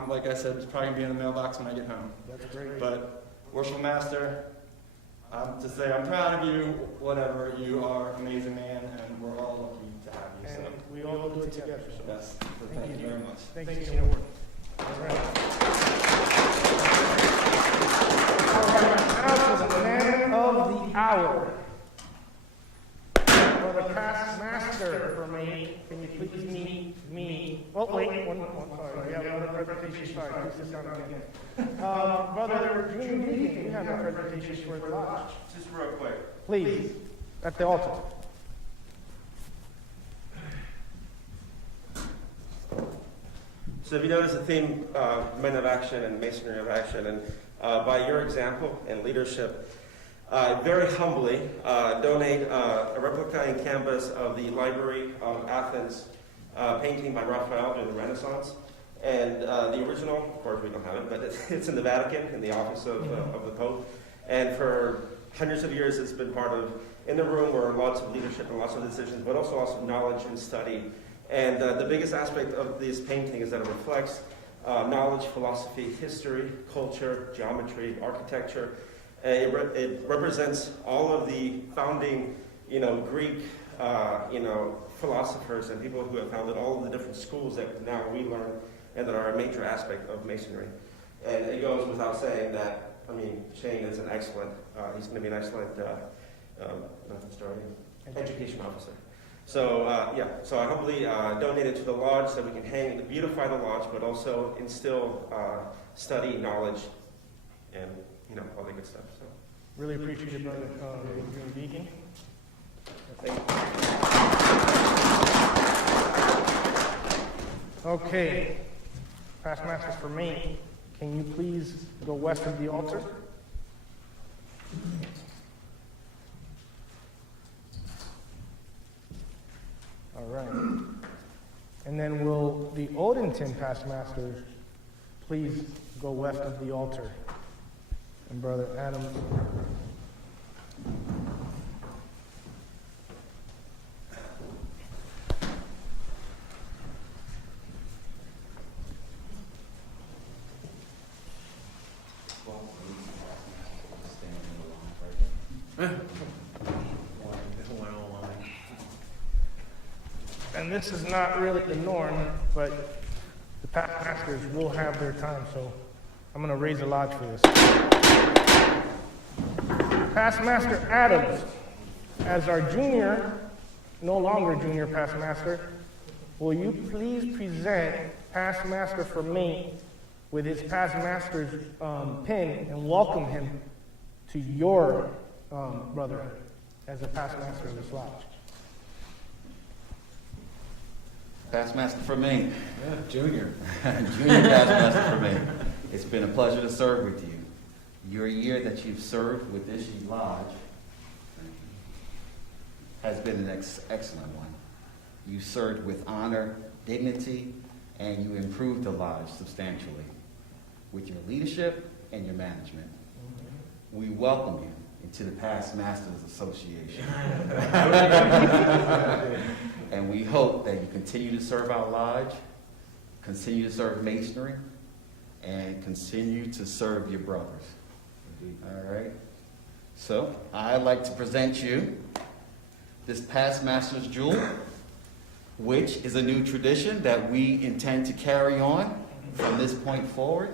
Like I said, it's probably going to be in the mailbox when I get home. That's great. But, worshipful master, to say I'm proud of you, whatever, you are an amazing man, and we're all lucky to have you. And So, we all do it together. So. yes, so thank you very much. Thank you, Senior Warden. All right. Now to the man of the hour. For the past master for me, can you please meet me? Oh, wait, one, sorry, we have another presentation. Sorry, please sit down again. Brother Junior Deacon, you have a presentation for the lodge. Just real quick. Please, at the altar. So if you notice the theme, men of action and masonry of action, and by your example and leadership, very humbly donate a replica and canvas of the Library of Athens painting by Raphael during the Renaissance. And the original, of course we don't have it, but it's in the Vatican, in the office of the Pope. And for hundreds of years it's been part of, in the room where lots of leadership and lots of decisions, but also knowledge and study. And the biggest aspect of this painting is that it reflects knowledge, philosophy, history, culture, geometry, architecture. It represents all of the founding, Greek, philosophers and people who have founded all of the different schools that now we learn and that are a major aspect of masonry. And it goes without saying that, Shane is an excellent, he's going to be an excellent education officer. So, so I humbly donate it to the lodge so we can hang, beautify the lodge, but also instill study, knowledge, and, all the good stuff. So. Really appreciate it, Brother Junior Deacon. Thank you. Okay, past masters for me, can you please go west of the altar? All right. And then will the Odenton past masters please go west of the altar? And Brother Adams. And this is not really the norm, but the past masters will have their time, so I'm going to raise a lodge for this. Past Master Adams, as our junior, no longer junior past master, will you please present past master for me with his past master's pin and welcome him to your brotherhood as a past master of this lodge. Past master for me. Yeah, junior. Junior past master for me. It's been a pleasure to serve with you. Your year that you've served with this lodge has been an excellent one. You served with honor, dignity, and you improved the lodge substantially with your leadership and your management. We welcome you into the Past Masters Association. And we hope that you continue to serve our lodge, continue to serve Masonry, and continue to serve your brothers. All right? So, I'd like to present you this Past Master's Jewel, which is a new tradition that we intend to carry on from this point forward.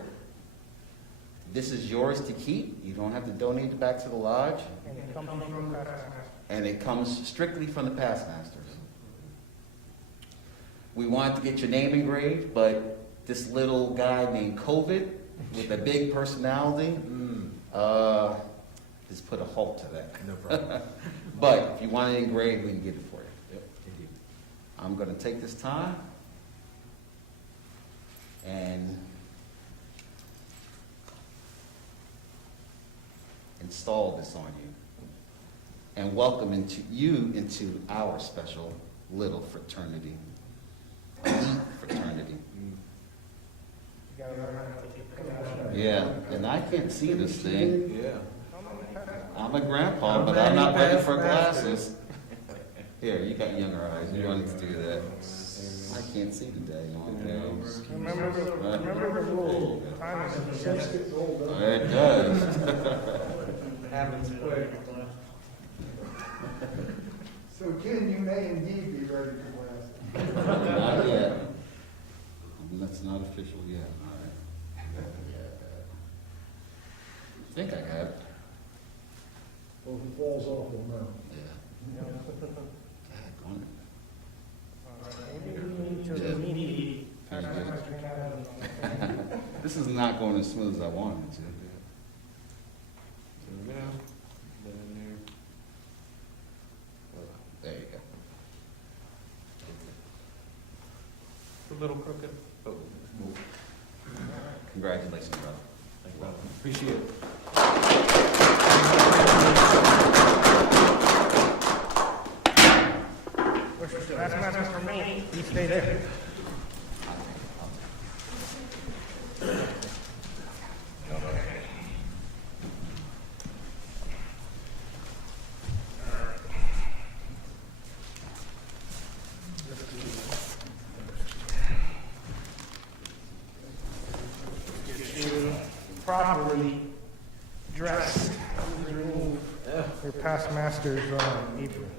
This is yours to keep. You don't have to donate it back to the lodge. And it comes from past masters. And it comes strictly from the past masters. We wanted to get your name engraved, but this little guy named COVID with a big personality just put a halt to that. No problem. But if you want it engraved, we can get it for you. Yep, indeed. I'm going to take this time and install this on you and welcome you into our special little fraternity, elite fraternity. You gotta learn how to take your pin out. Yeah, and I can't see this thing. Yeah. I'm a grandpa, but I'm not ready for glasses. Here, you got younger eyes. You wanted to do that. I can't see today. Remember the rule. Time is sensitive. It does. Happens quick. So Ken, you may indeed be ready for class. Not yet. That's not official yet. All right. I think I got it. Well, if it falls off, we'll know. Yeah. Maybe we need to remediate past masters. This is not going as smooth as I wanted it to. There you go. A little crooked. Oh, Congratulations, brother. thank you, brother. Appreciate it. Past masters for me. You stay there. Properly dressed. Remove your past master's apron.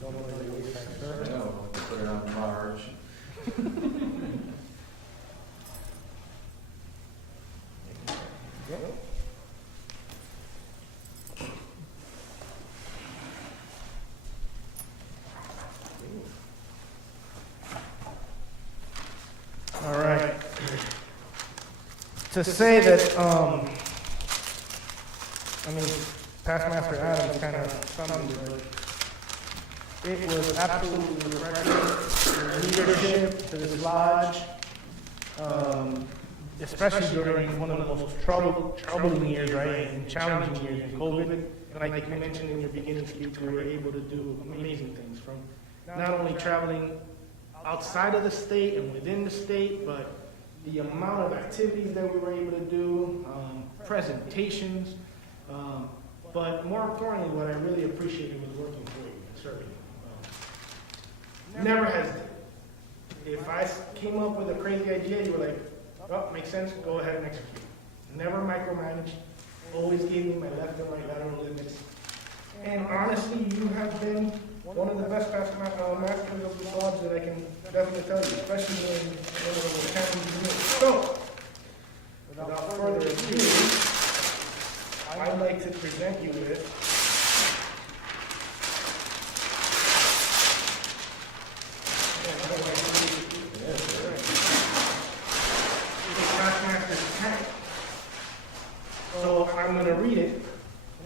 Don't worry, sir. No, put it on large. All right. To say that, past Master Adams kind of summed it, but it was absolutely refreshing. Your leadership to this lodge, especially during one of the most troubling years, right, and challenging years in COVID. And like you mentioned in your beginning speech, we were able to do amazing things, from not only traveling outside of the state and within the state, but the amount of activities that we were able to do, presentations, but more importantly, what I really appreciated was working for you and serving you. Never hesitated. If I came up with a crazy idea, you were like, oh, makes sense, go ahead and execute. Never micromanaged, always gave me my left and right lateral limits. And honestly, you have been one of the best masters of the lodge that I can definitely tell you, especially when the county unit. So, without further ado, I'd like to present you with So I'm going to read it,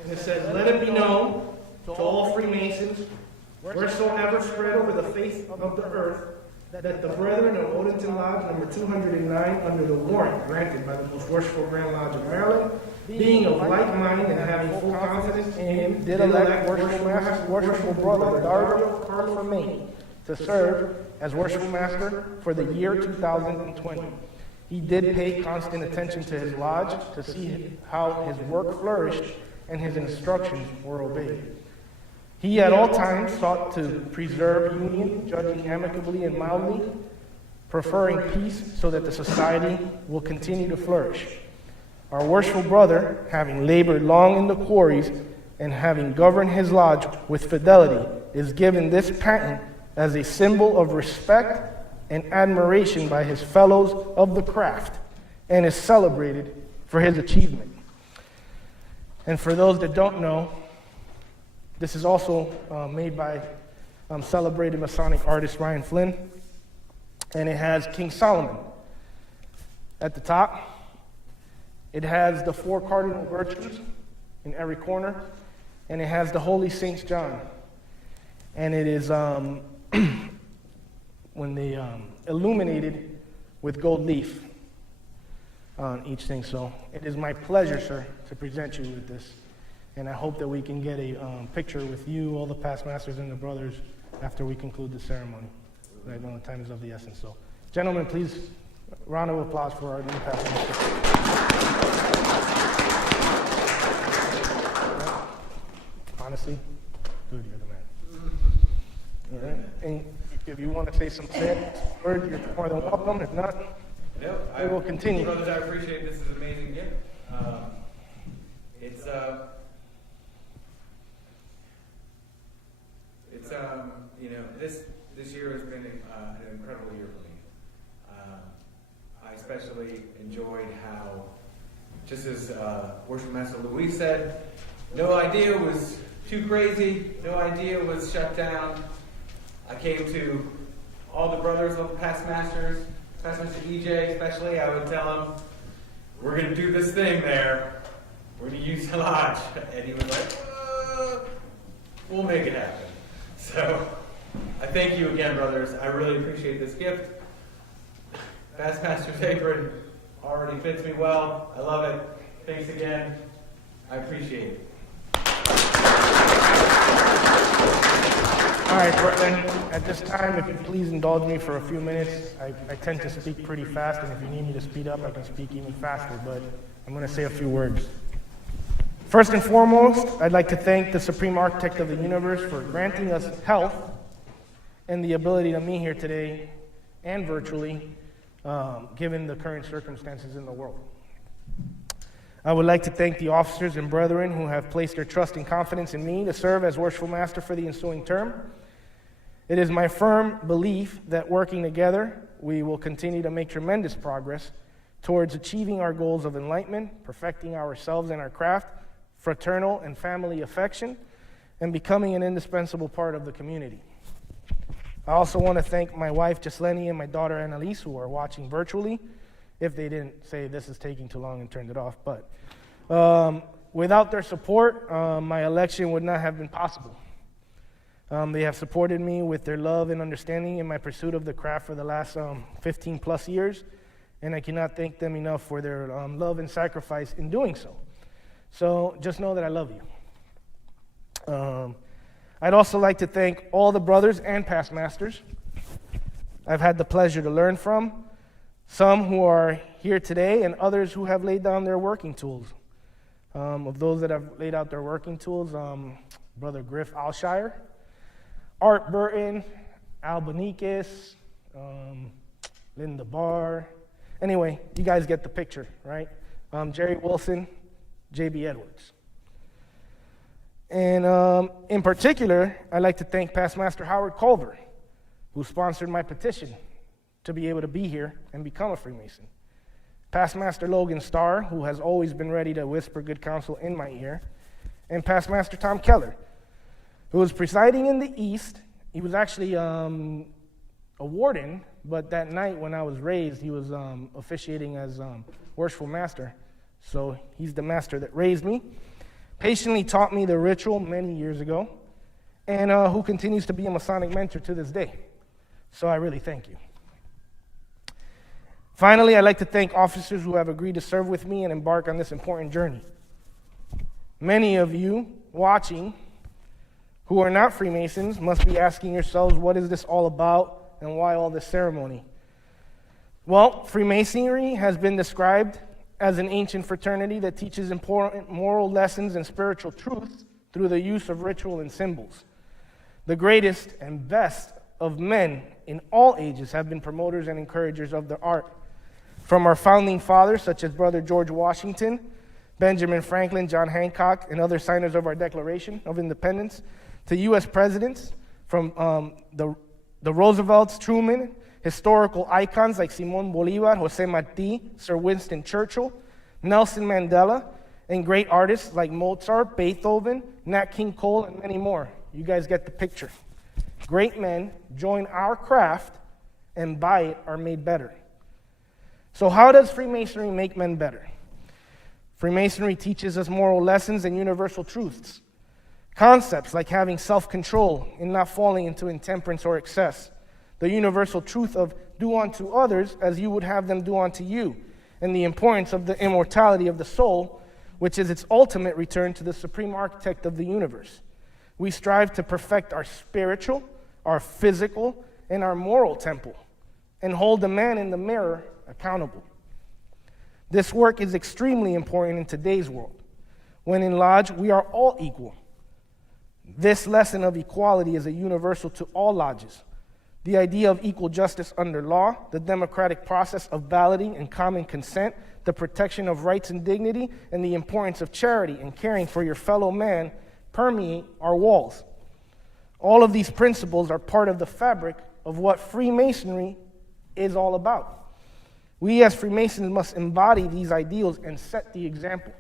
and it says, "Let it be known to all Freemasons, wheresoever spread over the face of the earth, that the brethren of Odenton Lodge number 209, under the warrant granted by the Most Worshipful Grand Lodge of Maryland, being of like mind and having full confidence in him, did elect Worshipful Brother Dario Carlomani to serve as Worshipful Master for the year 2020. He did pay constant attention to his lodge to see how his work flourished and his instructions were obeyed. He at all times sought to preserve union, judging amicably and mildly, preferring peace so that the society will continue to flourish. Our worshipful brother, having labored long in the quarries and having governed his lodge with fidelity, is given this patent as a symbol of respect and admiration by his fellows of the craft, and is celebrated for his achievement." And for those that don't know, this is also made by celebrated Masonic artist Ryan Flynn, and it has King Solomon at the top. It has the 4 cardinal virtues in every corner, and it has the Holy Saint John. And it is when they illuminated with gold leaf on each thing. So it is my pleasure, sir, to present you with this. And I hope that we can get a picture with you, all the past masters and the brothers, after we conclude the ceremony. Right now, the time is of the essence. So, gentlemen, please, round of applause for our new past masters. Honestly, good, you're the man. All right. And if you want to say some words, you're more than welcome. If not, we will continue. Brothers, I appreciate this is an amazing gift. This year has been an incredible year for me. I especially enjoyed how, just as Worship Master Luis said, no idea was too crazy, no idea was shut down. I came to all the brothers, all the past masters, Past Master EJ especially, I would tell him, we're going to do this thing there. We're going to use the lodge. And he was like, we'll make it happen. So I thank you again, brothers. I really appreciate this gift. Past Master's apron already fits me well. I love it. Thanks again. I appreciate it. All right, Portland, at this time, if you please indulge me for a few minutes. I tend to speak pretty fast, and if you need me to speed up, I can speak even faster, but I'm going to say a few words. First and foremost, I'd like to thank the Supreme Architect of the Universe for granting us health and the ability to meet here today and virtually, given the current circumstances in the world. I would like to thank the officers and brethren who have placed their trust and confidence in me to serve as Worshipful Master for the ensuing term. It is my firm belief that working together, we will continue to make tremendous progress towards achieving our goals of enlightenment, perfecting ourselves and our craft, fraternal and family affection, and becoming an indispensable part of the community. I also want to thank my wife, Gisleni, and my daughter, Annalise, who are watching virtually, if they didn't say this is taking too long and turned it off. But without their support, my election would not have been possible. They have supported me with their love and understanding in my pursuit of the craft for the last 15 plus years, and I cannot thank them enough for their love and sacrifice in doing so. So just know that I love you. I'd also like to thank all the brothers and past masters I've had the pleasure to learn from, some who are here today and others who have laid down their working tools. Of those that have laid out their working tools, Brother Griff Alshire, Art Burton, Al Beniquez, Linda Barr. Anyway, you guys get the picture, right? Jerry Wilson, J.B. Edwards. And in particular, I'd like to thank Past Master Howard Culver, who sponsored my petition to be able to be here and become a Freemason. Past Master Logan Starr, who has always been ready to whisper good counsel in my ear. And Past Master Tom Keller, who was presiding in the East. He was actually a warden, but that night when I was raised, he was officiating as worshipful master. So he's the master that raised me, patiently taught me the ritual many years ago, and who continues to be a Masonic mentor to this day. So I really thank you. Finally, I'd like to thank officers who have agreed to serve with me and embark on this important journey. Many of you watching who are not Freemasons must be asking yourselves, what is this all about and why all this ceremony? Well, Freemasonry has been described as an ancient fraternity that teaches important moral lessons and spiritual truths through the use of ritual and symbols. The greatest and best of men in all ages have been promoters and encouragers of the art. From our founding fathers, such as Brother George Washington, Benjamin Franklin, John Hancock, and other signers of our Declaration of Independence, to U.S. presidents, from the Roosevelts, Truman, historical icons like Simón Bolívar, José Martí, Sir Winston Churchill, Nelson Mandela, and great artists like Mozart, Beethoven, Nat King Cole, and many more. You guys get the picture. Great men join our craft and by it are made better. So how does Freemasonry make men better? Freemasonry teaches us moral lessons and universal truths. Concepts like having self-control and not falling into intemperance or excess. The universal truth of do unto others as you would have them do unto you. And the importance of the immortality of the soul, which is its ultimate return to the supreme architect of the universe. We strive to perfect our spiritual, our physical, and our moral temple, and hold the man in the mirror accountable. This work is extremely important in today's world, when in Lodge we are all equal. This lesson of equality is a universal to all lodges. The idea of equal justice under law, the democratic process of balloting and common consent, the protection of rights and dignity, and the importance of charity and caring for your fellow man permeate our walls. All of these principles are part of the fabric of what Freemasonry is all about. We as Freemasons must embody these ideals and set the example.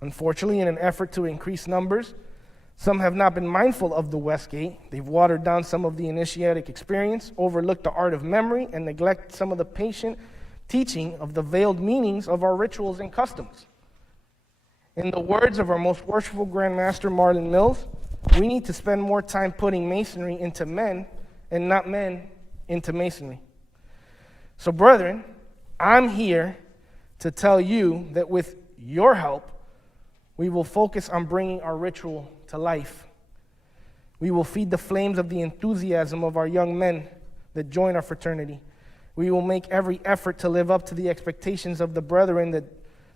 Unfortunately, in an effort to increase numbers, some have not been mindful of the West Gate. They've watered down some of the initiatic experience, overlooked the art of memory, and neglected some of the patient teaching of the veiled meanings of our rituals and customs. In the words of our most worshipful Grand Master Marlon Mills, we need to spend more time putting Masonry into men and not men into Masonry. So, brethren, I'm here to tell you that with your help, we will focus on bringing our ritual to life. We will feed the flames of the enthusiasm of our young men that join our fraternity. We will make every effort to live up to the expectations of the brethren that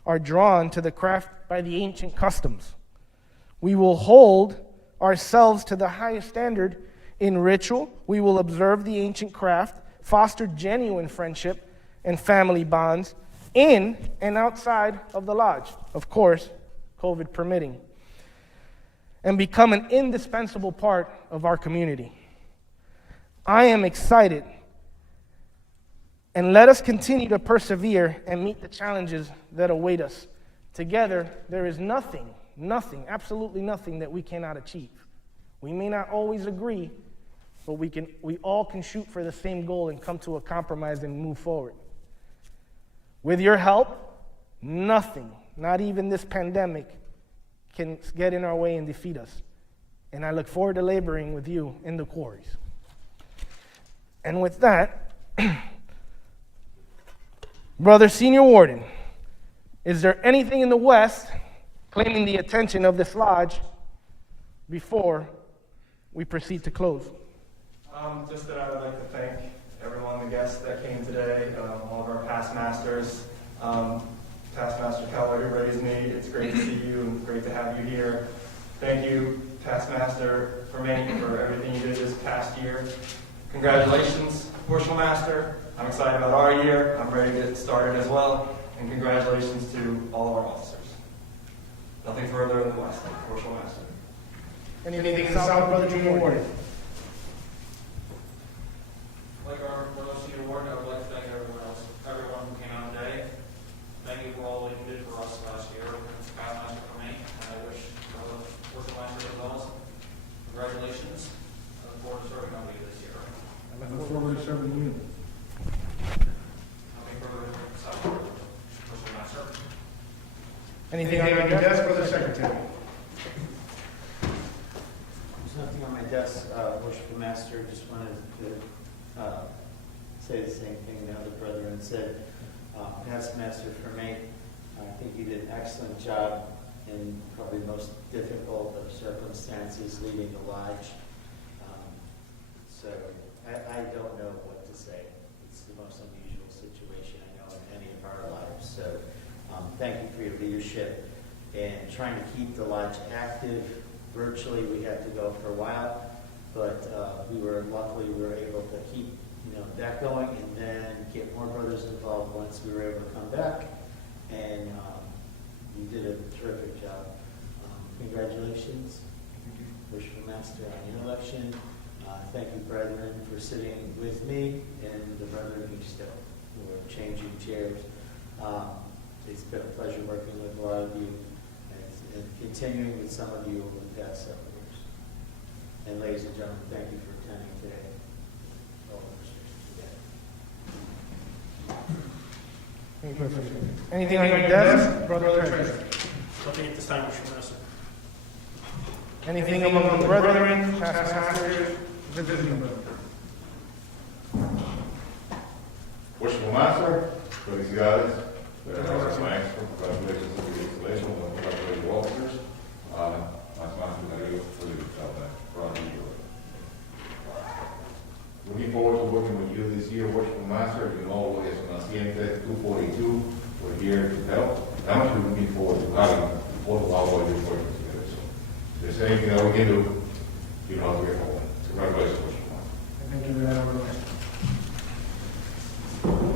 are drawn to the craft by the ancient customs. We will hold ourselves to the highest standard in ritual. We will observe the ancient craft, foster genuine friendship and family bonds in and outside of the lodge, of course, COVID permitting, and become an indispensable part of our community. I am excited, and let us continue to persevere and meet the challenges that await us. Together, there is nothing, absolutely nothing that we cannot achieve. We may not always agree, but we all can shoot for the same goal and come to a compromise and move forward. With your help, nothing, not even this pandemic, can get in our way and defeat us. And I look forward to laboring with you in the quarries. And with that, Brother Senior Warden, is there anything in the West claiming the attention of this lodge before we proceed to close? Just that I would like to thank everyone, the guests that came today, all of our past masters, Past Master Keller who raised me. It's great to see you and great to have you here. Thank you, Past Master, for everything you did this past year. Congratulations, Worshipful Master. I'm excited about our year. I'm ready to get started as well. And congratulations to all of our officers. Nothing further in the west. Worshipful Master. Anything south, Brother Junior Warden? Like our Brother Senior Warden, I would like to thank everyone who came out today. Thank you for all that you did for us last year. It's a past master for me, and I wish working master as well. Congratulations. I look forward to serving on you this year. I look forward to serving you. Nothing further south, Worshipful Master. Anything on your desk, Brother Secretary? There's nothing on my desk, Worshipful Master. Just wanted to say the same thing the other brethren said. Past Master for me, I think you did an excellent job in probably the most difficult of circumstances leading the lodge. So I don't know what to say. It's the most unusual situation I know in any of our lives. So thank you for your leadership and trying to keep the lodge active. Virtually, we had to go for a while, but luckily we were able to keep that going and then get more brothers involved once we were able to come back. And you did a terrific job. Congratulations, Worshipful Master, on your election. Thank you, brethren, for sitting with me and the brethren who still who are changing chairs. It's been a pleasure working with a lot of you and continuing with some of you over the past several years. And ladies and gentlemen, thank you for attending today. Anything on your desk, Brother Treasurer? Nothing at this time, Worshipful Master. Anything among the brethren, past masters, visiting brothers? Worshipful Master, felicidades. Maestro, congratulations on the installation of the graduated officers. Looking forward to working with you this year, Worshipful Master. You know, es una Naciente 242. We're here to help. I'm actually looking forward to having all of our working together. So, if there's anything that we can do, you know how to get home. Congratulations, Worshipful Master. Thank you very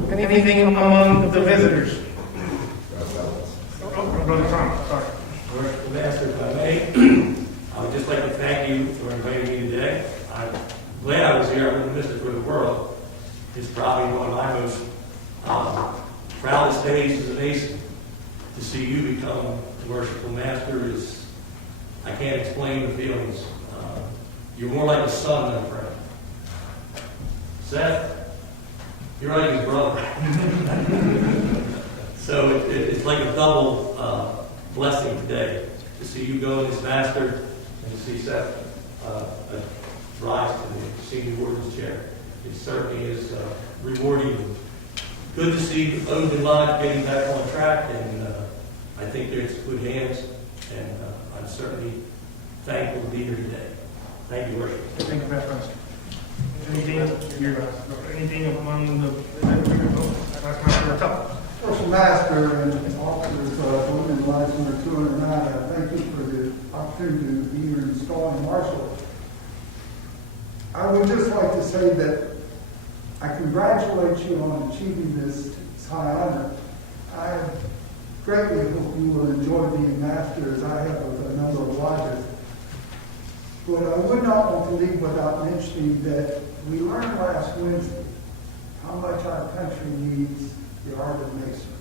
much. Anything among the visitors? Brother Trump, sorry. Worshipful Master, if I may, I would just like to thank you for inviting me today. I'm glad I was here. I wouldn't miss it for the world. It's probably one of my most proudest days as a Mason. To see you become the Worshipful Master is, I can't explain the feelings. You're more like a son than a friend. Seth, you're like his brother. So it's like a double blessing today to see you go in as master and to see Seth rise to the senior warden's chair. It certainly is rewarding. Good to see Odenton Lodge getting back on track, and I think it's good hands, and I'm certainly thankful to be here today. Thank you, Worship. Thank you, Pastor Master. Anything among the Pastor Master? Worshipful Master and officers of Women Lodge number 209, I thank you for the opportunity to be your installing marshal. I would just like to say that I congratulate you on achieving this high honor. I greatly hope you will enjoy being master as I have with a number of lodges. But I would not want to leave without mentioning that we learned last Wednesday how much our country needs the art of masonry.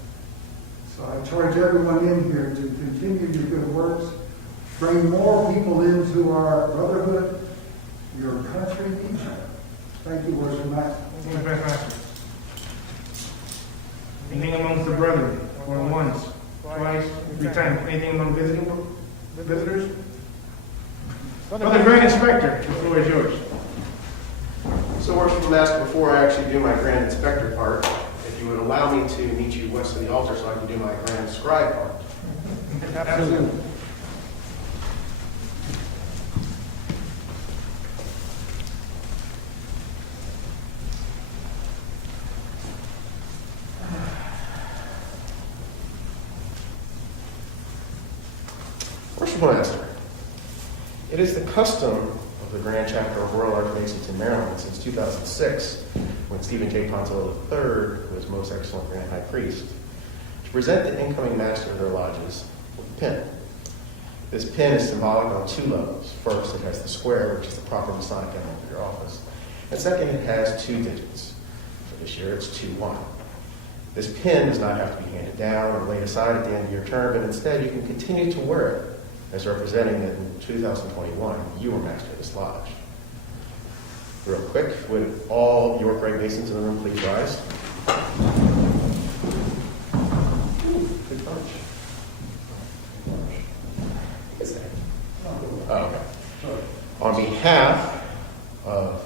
So I charge everyone in here to continue your good works, bring more people into our brotherhood. Your country needs you. Thank you, Worshipful Master. Thank you, Pastor Master. Anything amongst the brethren, going once, twice, 3 times? Anything among visitors? Brother Grand Inspector, the floor is yours. So, Worshipful Master, before I actually do my Grand Inspector part, if you would allow me to meet you west of the altar so I can do my Grand Scribe part. Absolutely. Worshipful Master, it is the custom of the Grand Chapter of Royal Arch Masonton, Maryland, since 2006, when Stephen J. Ponzillo III was Most Excellent Grand High Priest, to present the incoming master of their lodges with a pin. This pin is symbolic on two levels. First, it has the square, which is the proper Masonic emblem for your office. And second, it has 2 digits. For this year, it's 2-1. This pin does not have to be handed down or laid aside at the end of your term, but instead you can continue to wear it as representing that in 2021, you were master of this lodge. Real quick, would all York Rite Masons in the room please rise? Ooh, good bunch. Oh, okay. On behalf of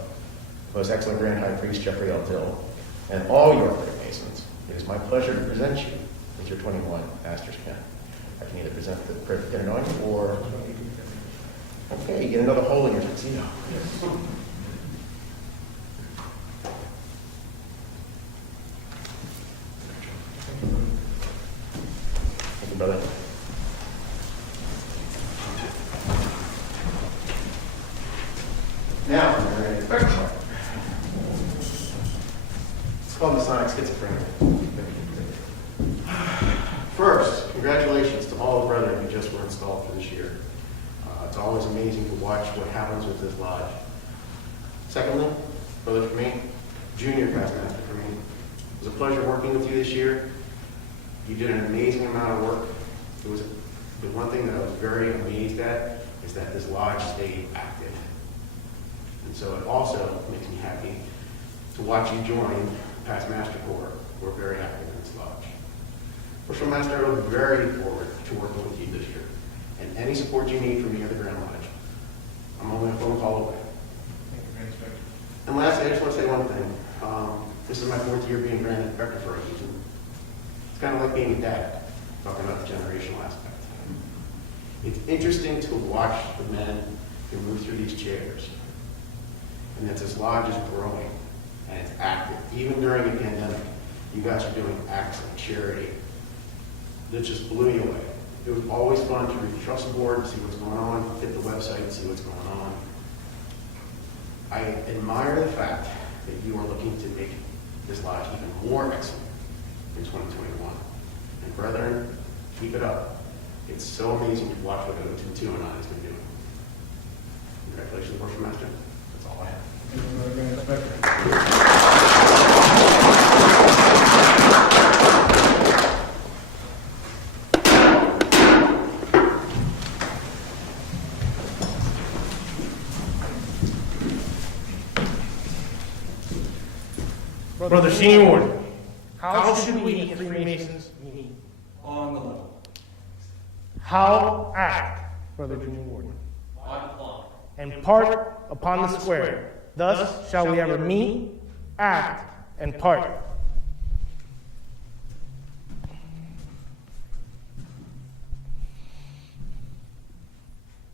Most Excellent Grand High Priest Jeffrey L. Dill and all York Rite Masons, it is my pleasure to present you with your 21 Master's Pin. I can either present the pin on you or, okay, you get another hole in your tuxedo. Thank you, brother. Now, we're ready to the second part. It's called Masonic schizophrenia. First, congratulations to all the brethren who just were installed for this year. It's always amazing to watch what happens with this lodge. Secondly, brother Tremaine, junior past master Tremaine, it was a pleasure working with you this year. You did an amazing amount of work. It was the one thing that I was very amazed at is that this lodge stayed active. And so it also makes me happy to watch you join past Master Corps. We're very active in this lodge. First Master, I look very forward to working with you this year. And any support you need from me or the Grand Lodge, I'm only a phone call away. And lastly, I just want to say one thing. This is my 4th year being Grand Inspector for a reason. It's kind of like being a dad, talking about the generational aspect. It's interesting to watch the men who move through these chairs. And that this lodge is growing and it's active. Even during the pandemic, you guys are doing acts of charity that just blew me away. It was always fun to read the trust board, see what's going on, hit the website and see what's going on. I admire the fact that you are looking to make this lodge even more excellent in 2021. And brethren, keep it up. It's so amazing to watch what Odenton 209 has been doing. Congratulations, Worship Master. That's all I have. Brother Senior, how should we as Freemasons meet? On the level. How act, Brother Junior Warden? On the plumb. And part upon the square. Thus shall we ever meet, act, and part.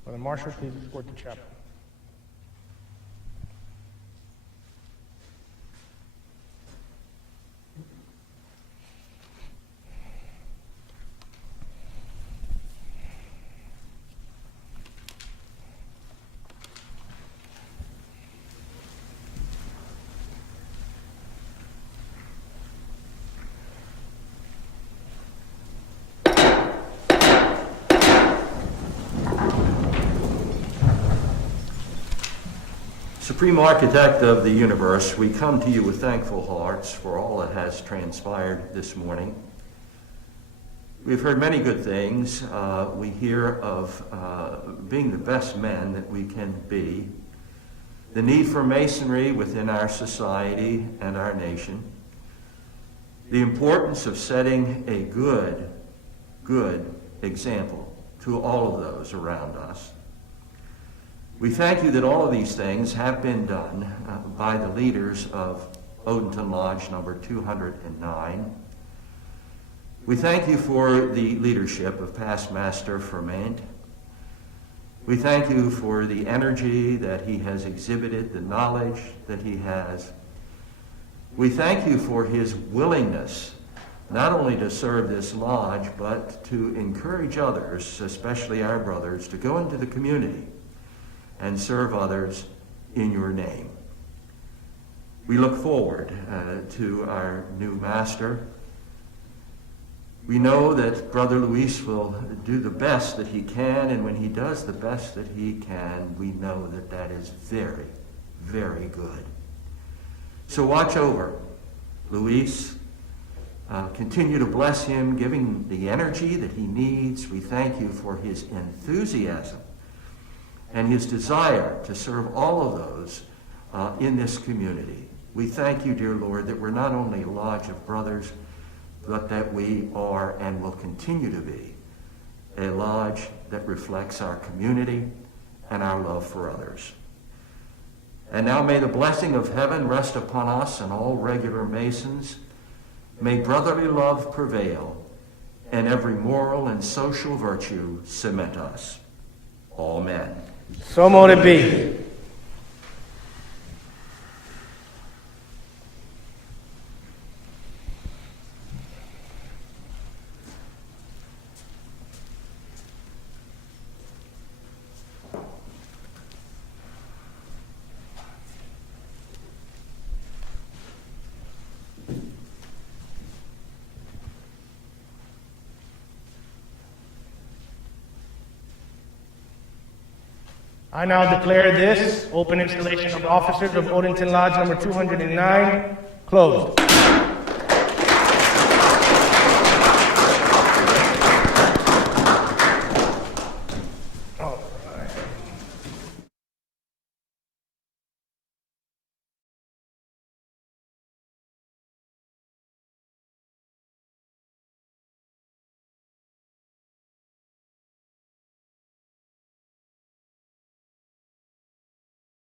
Brother Marshall, please escort the chapel. Supreme Architect of the universe, we come to you with thankful hearts for all that has transpired this morning. We've heard many good things. We hear of being the best men that we can be, the need for masonry within our society and our nation, the importance of setting a good example to all of those around us. We thank you that all of these things have been done by the leaders of Odenton Lodge number 209. We thank you for the leadership of past Master Ferment. We thank you for the energy that he has exhibited, the knowledge that he has. We thank you for his willingness not only to serve this lodge, but to encourage others, especially our brothers, to go into the community and serve others in your name. We look forward to our new master. We know that Brother Luis will do the best that he can, and when he does the best that he can, we know that that is very, very good. So watch over Luis. Continue to bless him, giving the energy that he needs. We thank you for his enthusiasm and his desire to serve all of those in this community. We thank you, dear Lord, that we're not only a lodge of brothers, but that we are and will continue to be a lodge that reflects our community and our love for others. And now may the blessing of heaven rest upon us and all regular Masons. May brotherly love prevail, and every moral and social virtue cement us. Amen. So mote it be. I now declare this open installation of officers of Odenton Lodge number 209 closed.